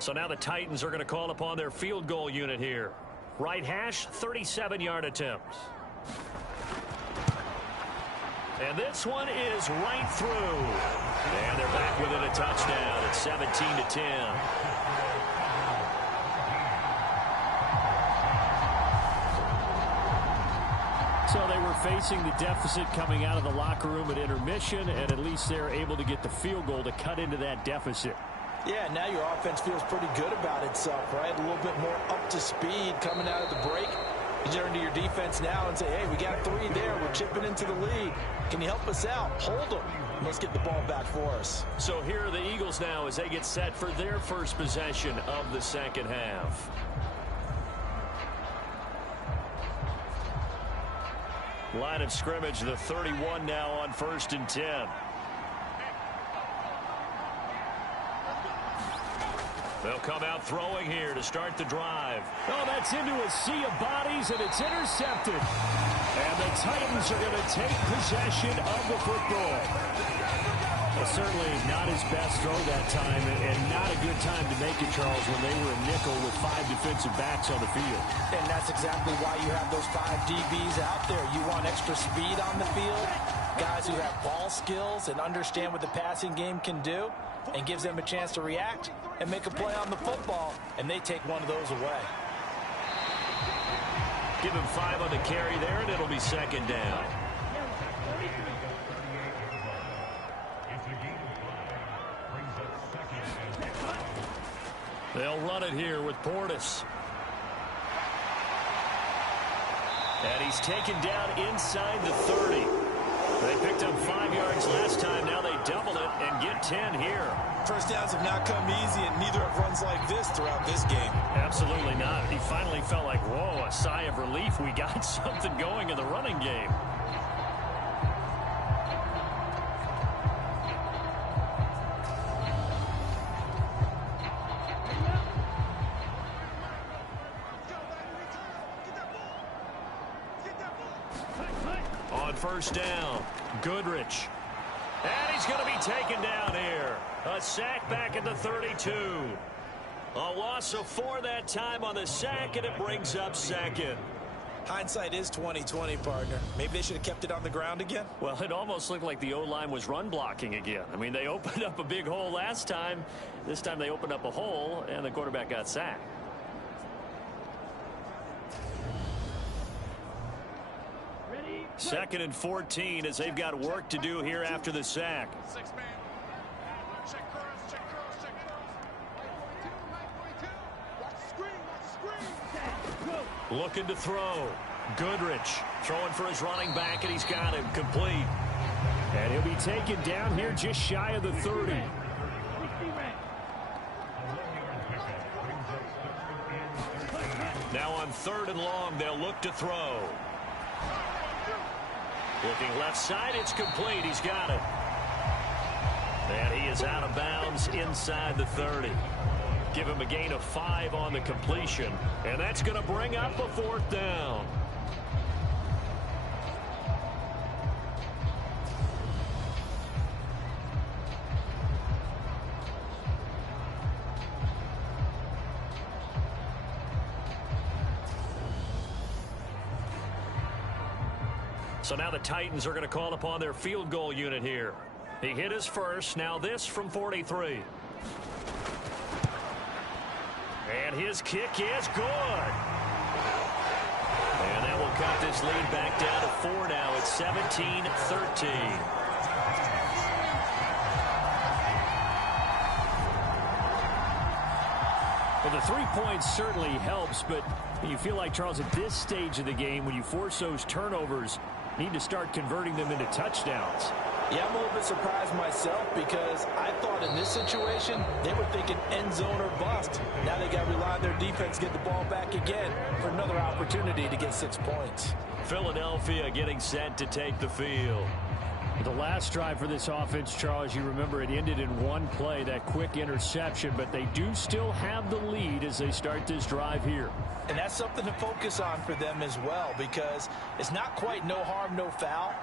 So now the Titans are going to call upon their field goal unit here. Right hash, 37-yard attempt. And this one is right through. And they're back within a touchdown at 17-10. So they were facing the deficit coming out of the locker room at intermission, and at least they're able to get the field goal to cut into that deficit. Yeah, now your offense feels pretty good about itself, right? A little bit more up to speed coming out of the break. You turn to your defense now and say, hey, we got 3 there. We're chipping into the lead. Can you help us out? Hold them. Let's get the ball back for us. So here are the Eagles now as they get set for their first possession of the 2nd half. Line of scrimmage, the 31 now on 1st and 10. They'll come out throwing here to start the drive. Oh, that's into a sea of bodies, and it's intercepted. And the Titans are going to take possession of the football. Well, certainly not his best throw that time, and not a good time to make it, Charles, when they were a nickel with 5 defensive backs on the field. And that's exactly why you have those 5 DBs out there. You want extra speed on the field, guys who have ball skills and understand what the passing game can do, and gives them a chance to react and make a play on the football, and they take one of those away. Give him 5 on the carry there, and it'll be second down. They'll run it here with Portis. And he's taken down inside the 30. They picked up 5 yards last time. Now they double it and get 10 here. First downs have not come easy, and neither have runs like this throughout this game. Absolutely not. He finally felt like, whoa, a sigh of relief. We got something going in the running game. On first down, Goodrich. And he's going to be taken down here. A sack back at the 32. A loss of 4 that time on the sack, and it brings up second. Hindsight is 20/20, partner. Maybe they should have kept it on the ground again. Well, it almost looked like the O-line was run blocking again. I mean, they opened up a big hole last time. This time they opened up a hole, and the quarterback got sacked. Second and 14 as they've got work to do here after the sack. Looking to throw. Goodrich throwing for his running back, and he's got him complete. And he'll be taken down here just shy of the 30. Now on 3rd and long, they'll look to throw. Looking left side, it's complete. He's got it. And he is out of bounds inside the 30. Give him a gain of 5 on the completion. And that's going to bring up a 4th down. So now the Titans are going to call upon their field goal unit here. He hit his first. Now this from 43. And his kick is good. And that will cut this lead back down to 4 now. It's 17-13. Well, the 3 points certainly helps, but you feel like, Charles, at this stage of the game, when you force those turnovers, need to start converting them into touchdowns. Yeah, I'm a little bit surprised myself because I thought in this situation they were thinking end zone or bust. Now they got to rely on their defense to get the ball back again for another opportunity to get 6 points. Philadelphia getting set to take the field. The last drive for this offense, Charles, you remember it ended in 1 play, that quick interception, but they do still have the lead as they start this drive here. And that's something to focus on for them as well, because it's not quite no harm, no foul,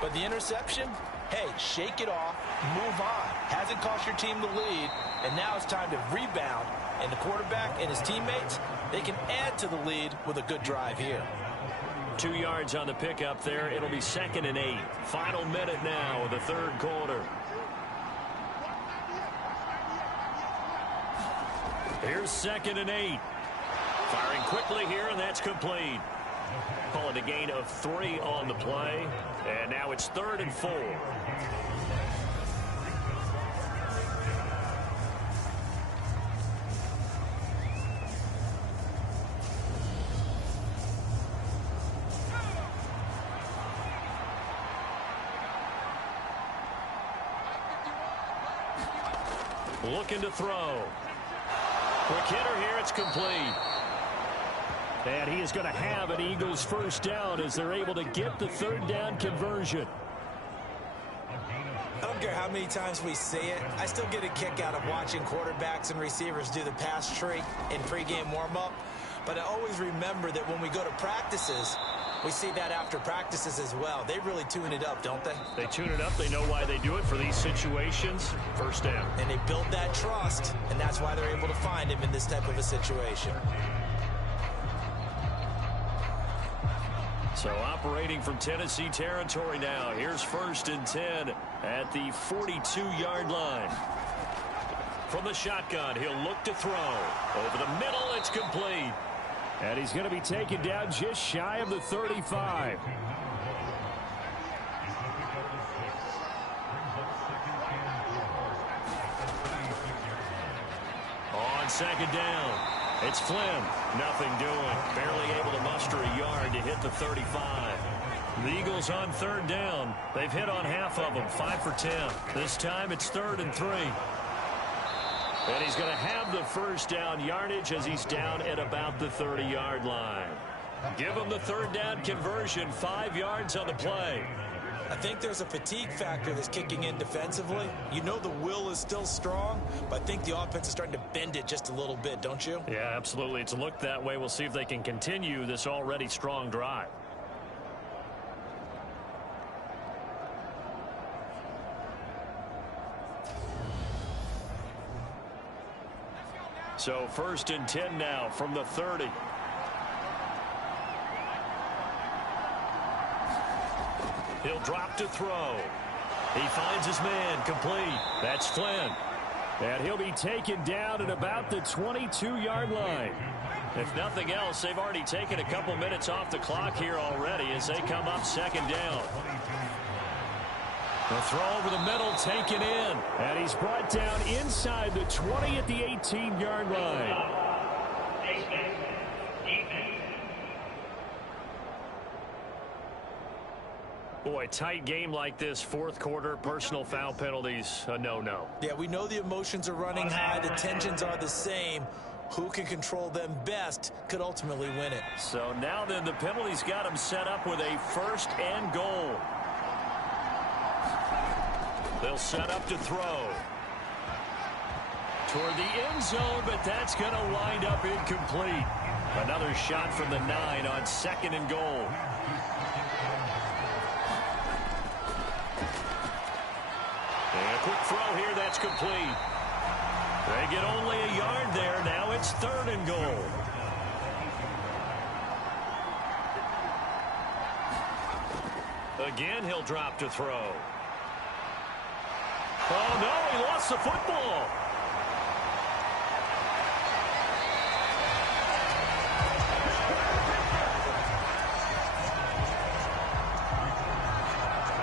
but the interception, hey, shake it off, move on. Hasn't cost your team the lead, and now it's time to rebound, and the quarterback and his teammates, they can add to the lead with a good drive here. 2 yards on the pickup there. It'll be 2nd and 8. Final minute now of the 3rd quarter. Here's 2nd and 8. Firing quickly here, and that's complete. Call it a gain of 3 on the play. And now it's 3rd and 4. Looking to throw. Quick hitter here, it's complete. And he is going to have an Eagles first down as they're able to get the 3rd down conversion. I don't care how many times we say it, I still get a kick out of watching quarterbacks and receivers do the pass tree in pregame warm-up. But I always remember that when we go to practices, We see that after practices as well. They really tune it up, don't they? They tune it up. They know why they do it for these situations. First down. And they build that trust, and that's why they're able to find him in this type of a situation. So operating from Tennessee territory now. Here's 1st and 10 at the 42-yard line. From the shotgun, he'll look to throw. Over the middle, it's complete. And he's going to be taken down just shy of the 35. On 2nd down, it's Flynn. Nothing doing. Barely able to muster a yard to hit the 35. The Eagles on 3rd down. They've hit on half of them, 5 for 10. This time it's 3rd and 3. And he's going to have the first down yardage as he's down at about the 30-yard line. Give him the 3rd down conversion, 5 yards on the play. I think there's a fatigue factor that's kicking in defensively. You know the will is still strong, but I think the offense is starting to bend it just a little bit, don't you? Yeah, absolutely. It's looked that way. We'll see if they can continue this already strong drive. So 1st and 10 now from the 30. He'll drop to throw. He finds his man complete. That's Flynn. And he'll be taken down at about the 22-yard line. If nothing else, they've already taken a couple minutes off the clock here already as they come up 2nd down. The throw over the middle taken in. And he's brought down inside the 20 at the 18-yard line. Boy, tight game like this, 4th quarter, personal foul penalties, a no-no. Yeah, we know the emotions are running high. The tensions are the same. Who can control them best could ultimately win it. So now then, the penalties got him set up with a 1st and goal. They'll set up to throw. Toward the end zone, but that's going to wind up incomplete. Another shot from the 9 on 2nd and goal. And a quick throw here, that's complete. They get only a yard there. Now it's 3rd and goal. Again, he'll drop to throw. Oh, no, he lost the football.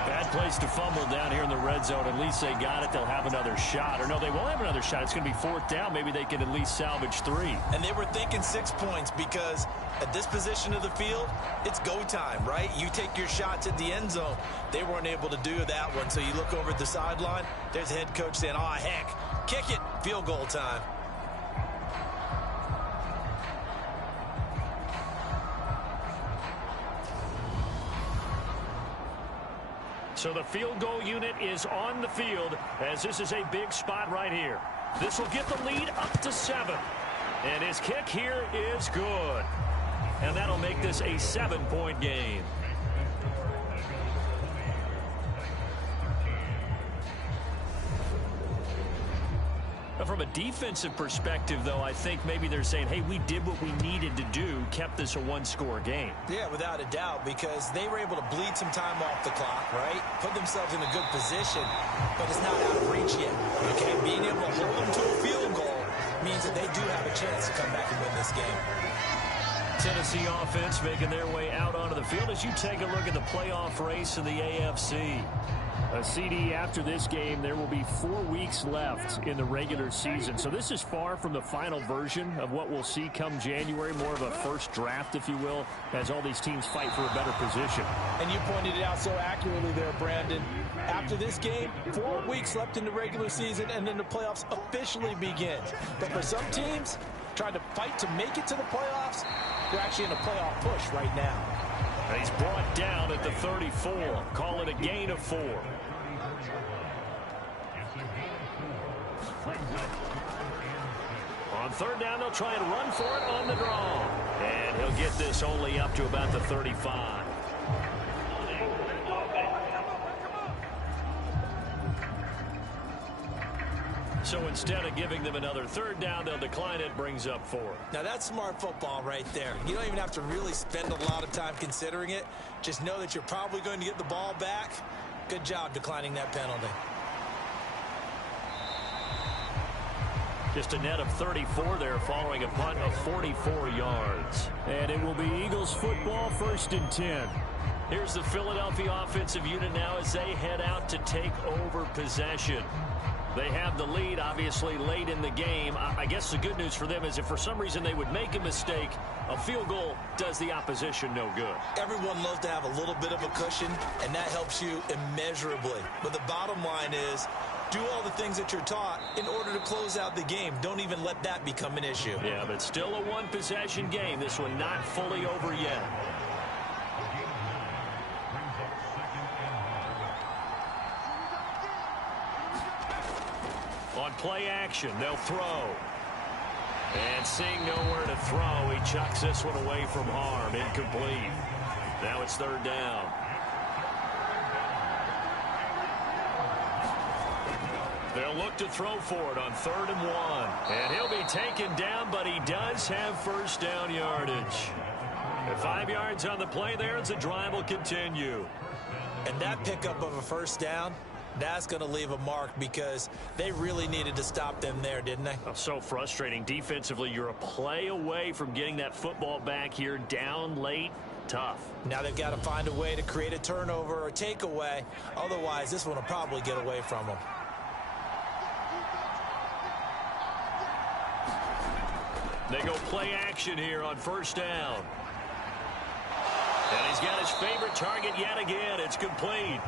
Bad place to fumble down here in the red zone. At least they got it. They'll have another shot. Or no, they won't have another shot. It's going to be 4th down. Maybe they can at least salvage 3. And they were thinking 6 points because at this position of the field, it's go time, right? You take your shots at the end zone. They weren't able to do that one. So you look over at the sideline, there's the head coach saying, oh, heck, kick it, field goal time. So the field goal unit is on the field as this is a big spot right here. This will get the lead up to 7. And his kick here is good. And that'll make this a 7-point game. From a defensive perspective, though, I think maybe they're saying, hey, we did what we needed to do, kept this a one-score game. Yeah, without a doubt, because they were able to bleed some time off the clock, right? Put themselves in a good position, but it's not out of reach yet. Okay, being able to hold them to a field goal means that they do have a chance to come back and win this game. Tennessee offense making their way out onto the field as you take a look at the playoff race in the AFC. A CD after this game, there will be 4 weeks left in the regular season. So this is far from the final version of what we'll see come January, more of a first draft, if you will, as all these teams fight for a better position. And you pointed it out so accurately there, Brandon. After this game, 4 weeks left in the regular season, and then the playoffs officially begin. But for some teams, trying to fight to make it to the playoffs, they're actually in a playoff push right now. And he's brought down at the 34. Call it a gain of 4. On 3rd down, they'll try and run for it on the draw. And he'll get this only up to about the 35. So instead of giving them another third down, they'll decline it, brings up 4. Now, that's smart football right there. You don't even have to really spend a lot of time considering it. Just know that you're probably going to get the ball back. Good job declining that penalty. Just a net of 34 there following a punt of 44 yards. And it will be Eagles football, 1st and 10. Here's the Philadelphia offensive unit now as they head out to take over possession. They have the lead, obviously, late in the game. I guess the good news for them is if for some reason they would make a mistake, a field goal does the opposition no good. Everyone loves to have a little bit of a cushion, and that helps you immeasurably. But the bottom line is, do all the things that you're taught in order to close out the game. Don't even let that become an issue. Yeah, but still a one-possession game. This one not fully over yet. On play action, they'll throw. And seeing nowhere to throw, he chucks this one away from harm. Incomplete. Now it's 3rd down. They'll look to throw for it on 3rd and 1. And he'll be taken down, but he does have 1st down yardage. And 5 yards on the play there as the drive will continue. And that pickup of a 1st down, that's going to leave a mark because they really needed to stop them there, didn't they? Oh, so frustrating. Defensively, you're a play away from getting that football back here down late. Tough. Now they've got to find a way to create a turnover or takeaway. Otherwise, this one will probably get away from them. They go play action here on 1st down. And he's got his favorite target yet again. It's complete.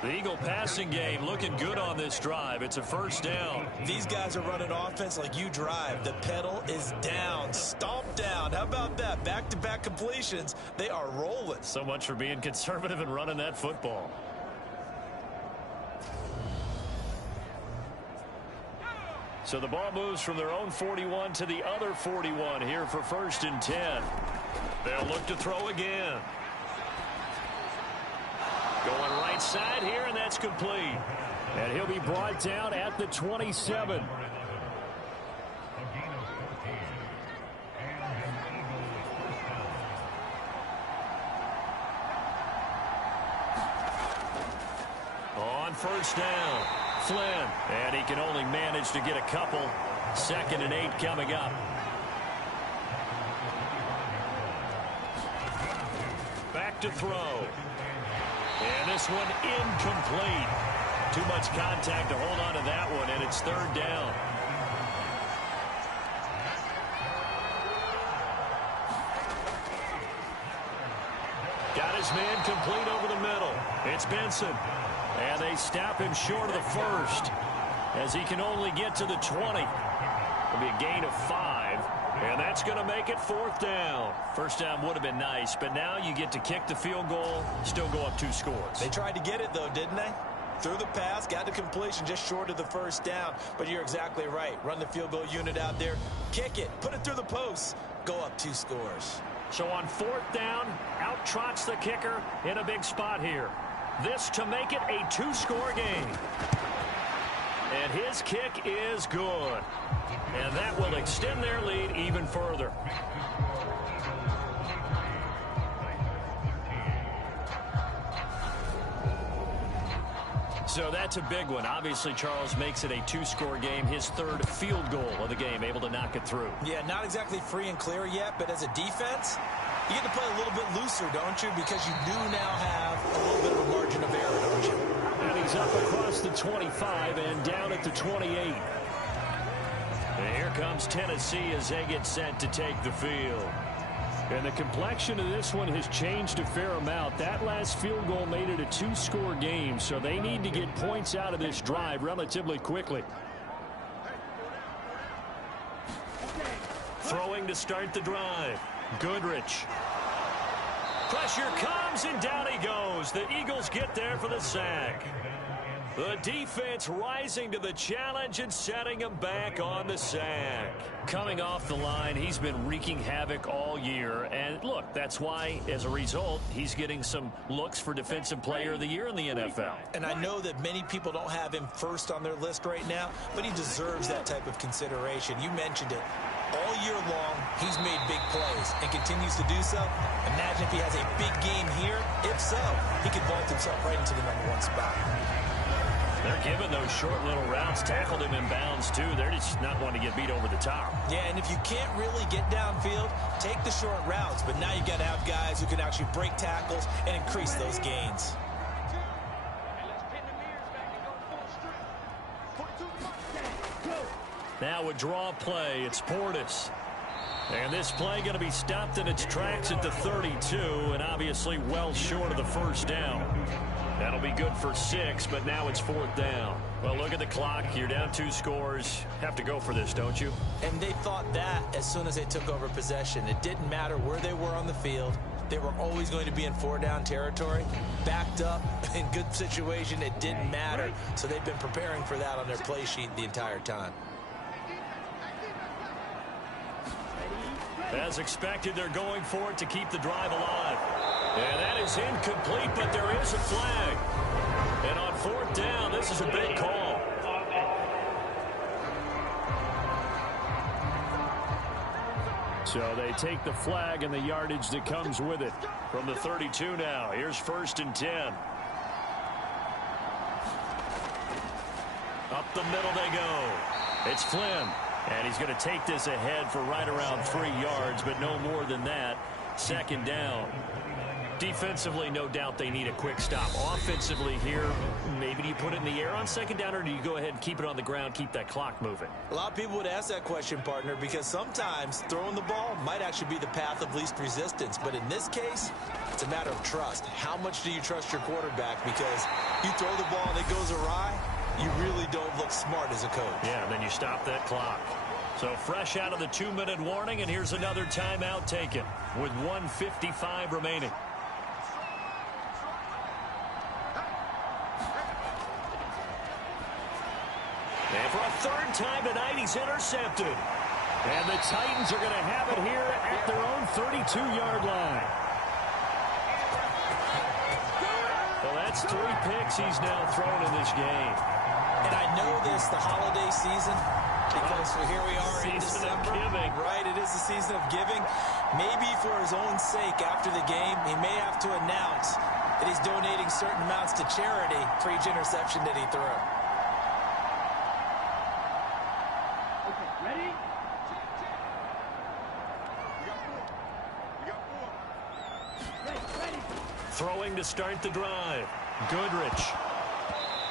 The Eagle passing game looking good on this drive. It's a 1st down. These guys are running offense like you drive. The pedal is down. Stomp down. How about that? Back-to-back completions. They are rolling. So much for being conservative and running that football. So the ball moves from their own 41 to the other 41 here for 1st and 10. They'll look to throw again. Going right side here, and that's complete. And he'll be brought down at the 27. On 1st down, Flynn. And he can only manage to get a couple. 2nd and 8 coming up. Back to throw. And this one incomplete. Too much contact to hold on to that one, and it's 3rd down. Got his man complete over the middle. It's Benson. And they stop him short of the 1st as he can only get to the 20. It'll be a gain of 5. And that's going to make it 4th down. 1st down would have been nice, but now you get to kick the field goal, still go up 2 scores. They tried to get it, though, didn't they? Threw the pass, got the completion just short of the 1st down. But you're exactly right. Run the field goal unit out there. Kick it. Put it through the posts. Go up 2 scores. So on 4th down, out trots the kicker in a big spot here. This to make it a 2-score game. And his kick is good. And that will extend their lead even further. So that's a big one. Obviously, Charles makes it a 2-score game. His 3rd field goal of the game, able to knock it through. Yeah, not exactly free and clear yet, but as a defense, you get to play a little bit looser, don't you? Because you do now have a little bit of a margin of error, don't you? And he's up across the 25 and down at the 28. And here comes Tennessee as they get set to take the field. And the complexion of this one has changed a fair amount. That last field goal made it a 2-score game, so they need to get points out of this drive relatively quickly. Throwing to start the drive. Goodrich. Pressure comes, and down he goes. The Eagles get there for the sack. The defense rising to the challenge and setting him back on the sack. Coming off the line, he's been wreaking havoc all year. And look, that's why, as a result, he's getting some looks for Defensive Player of the Year in the NFL. And I know that many people don't have him first on their list right now, but he deserves that type of consideration. You mentioned it. All year long, he's made big plays and continues to do so. Imagine if he has a big game here. If so, he could vault himself right into the #1 spot. They're giving those short little routes, tackled him in bounds, too. They're just not wanting to get beat over the top. Yeah, and if you can't really get downfield, take the short routes. But now you got to have guys who can actually break tackles and increase those gains. Now a draw play. It's Portis. And this play going to be stopped in its tracks at the 32, and obviously well short of the first down. That'll be good for 6, but now it's 4th down. Well, look at the clock. You're down 2 scores. Have to go for this, don't you? And they thought that as soon as they took over possession. It didn't matter where they were on the field. They were always going to be in 4-down territory. Backed up, in good situation, it didn't matter. So they've been preparing for that on their play sheet the entire time. As expected, they're going for it to keep the drive alive. And that is incomplete, but there is a flag. And on 4th down, this is a big call. So they take the flag and the yardage that comes with it. From the 32 now, here's 1st and 10. Up the middle they go. It's Flynn. And he's going to take this ahead for right around 3 yards, but no more than that. 2nd down. Defensively, no doubt they need a quick stop. Offensively here, maybe do you put it in the air on 2nd down, or do you go ahead and keep it on the ground, keep that clock moving? A lot of people would ask that question, partner, because sometimes throwing the ball might actually be the path of least resistance. But in this case, it's a matter of trust. How much do you trust your quarterback? Because you throw the ball and it goes awry, you really don't look smart as a coach. Yeah, then you stop that clock. So fresh out of the 2-minute warning, and here's another timeout taken with 1:55 remaining. And for a 3rd time tonight, he's intercepted. And the Titans are going to have it here at their own 32-yard line. Well, that's 3 picks he's now thrown in this game. And I know this, the holiday season, because here we are in Season of December. giving. Right, it is the season of giving. Maybe for his own sake after the game, he may have to announce that he's donating certain amounts to charity for each interception that he threw. Throwing to start the drive. Goodrich.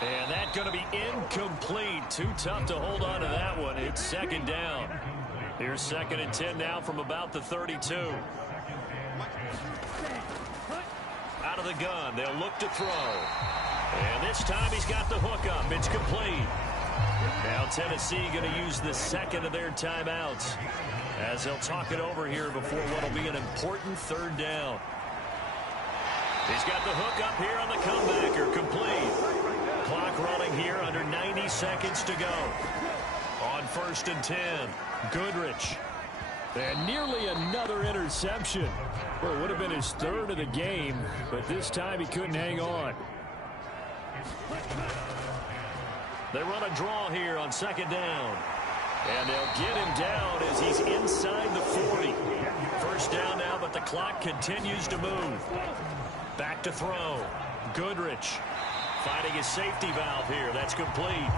And that's going to be incomplete. Too tough to hold on to that one. It's 2nd down. Here's 2nd and 10 now from about the 32. Out of the gun. They'll look to throw. And this time he's got the hook up. It's complete. Now Tennessee going to use the 2nd of their timeouts as they'll talk it over here before what will be an important 3rd down. He's got the hook up here on the comebacker. Complete. Clock running here under 90 seconds to go. On 1st and 10. Goodrich. And nearly another interception. Well, it would have been his 3rd of the game, but this time he couldn't hang on. They run a draw here on 2nd down. And they'll get him down as he's inside the 40. 1st down now, but the clock continues to move. Back to throw. Goodrich finding his safety valve here. That's complete.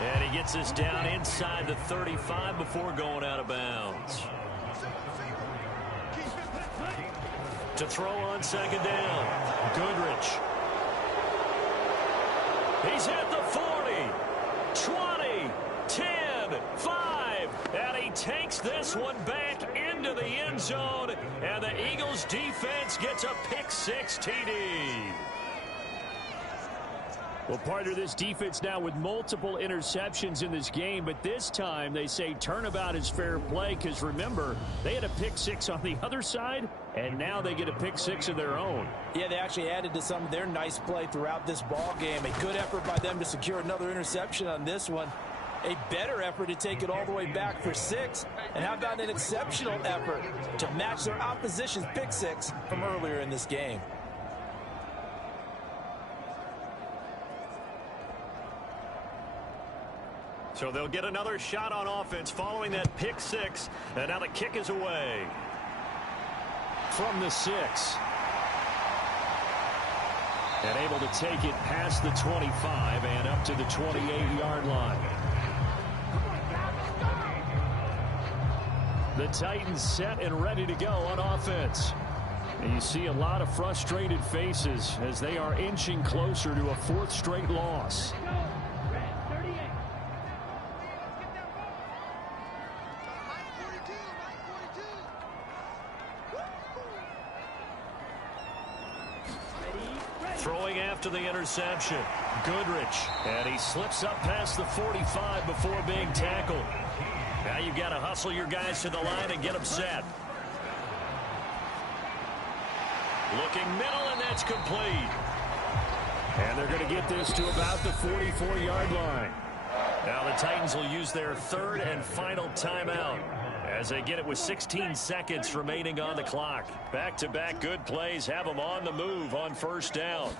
And he gets this down inside the 35 before going out of bounds. To throw on 2nd down. Goodrich. He's at the 40, 20, 10, 5, and he takes this one back into the end zone, and the Eagles defense gets a pick 6 TD. Well, part of this defense now with multiple interceptions in this game, but this time they say turnabout is fair play because, remember, they had a pick six on the other side, and now they get a pick six of their own. Yeah, they actually added to some of their nice play throughout this ball game. A good effort by them to secure another interception on this one. A better effort to take it all the way back for 6. And how about an exceptional effort to match their opposition's pick six from earlier in this game. So they'll get another shot on offense following that pick six. And now the kick is away. From the 6. And able to take it past the 25 and up to the 28-yard line. The Titans set and ready to go on offense. And you see a lot of frustrated faces as they are inching closer to a 4th straight loss. Throwing after the interception. Goodrich. And he slips up past the 45 before being tackled. Now you've got to hustle your guys to the line and get them set. Looking middle, and that's complete. And they're going to get this to about the 44-yard line. Now the Titans will use their 3rd and final timeout as they get it with 16 seconds remaining on the clock. Back-to-back good plays have them on the move on 1st down.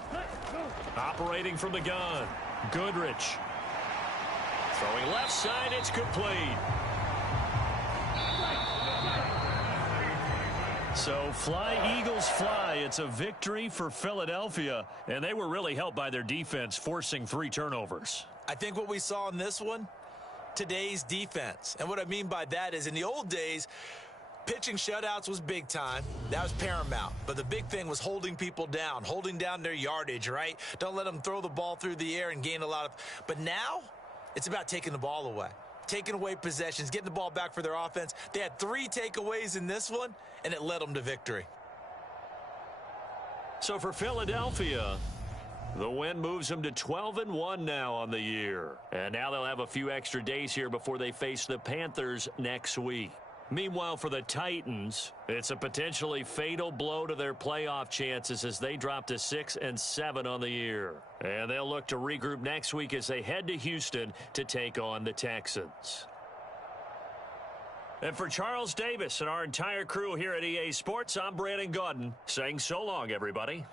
Operating from the gun, Goodrich. Throwing left side, it's complete. So fly, Eagles, fly. It's a victory for Philadelphia, and they were really helped by their defense, forcing 3 turnovers. I think what we saw in this one, today's defense. And what I mean by that is in the old days, pitching shutouts was big time. That was paramount. But the big thing was holding people down, holding down their yardage, right? Don't let them throw the ball through the air and gain a lot of. But now it's about taking the ball away, taking away possessions, getting the ball back for their offense. They had 3 takeaways in this one, and it led them to victory. So for Philadelphia, the win moves them to 12-1 now on the year. And now they'll have a few extra days here before they face the Panthers next week. Meanwhile, for the Titans, it's a potentially fatal blow to their playoff chances as they drop to 6-7 on the year. And they'll look to regroup next week as they head to Houston to take on the Texans. And for Charles Davis and our entire crew here at EA Sports, I'm Brandon Gaudin saying so long, everybody.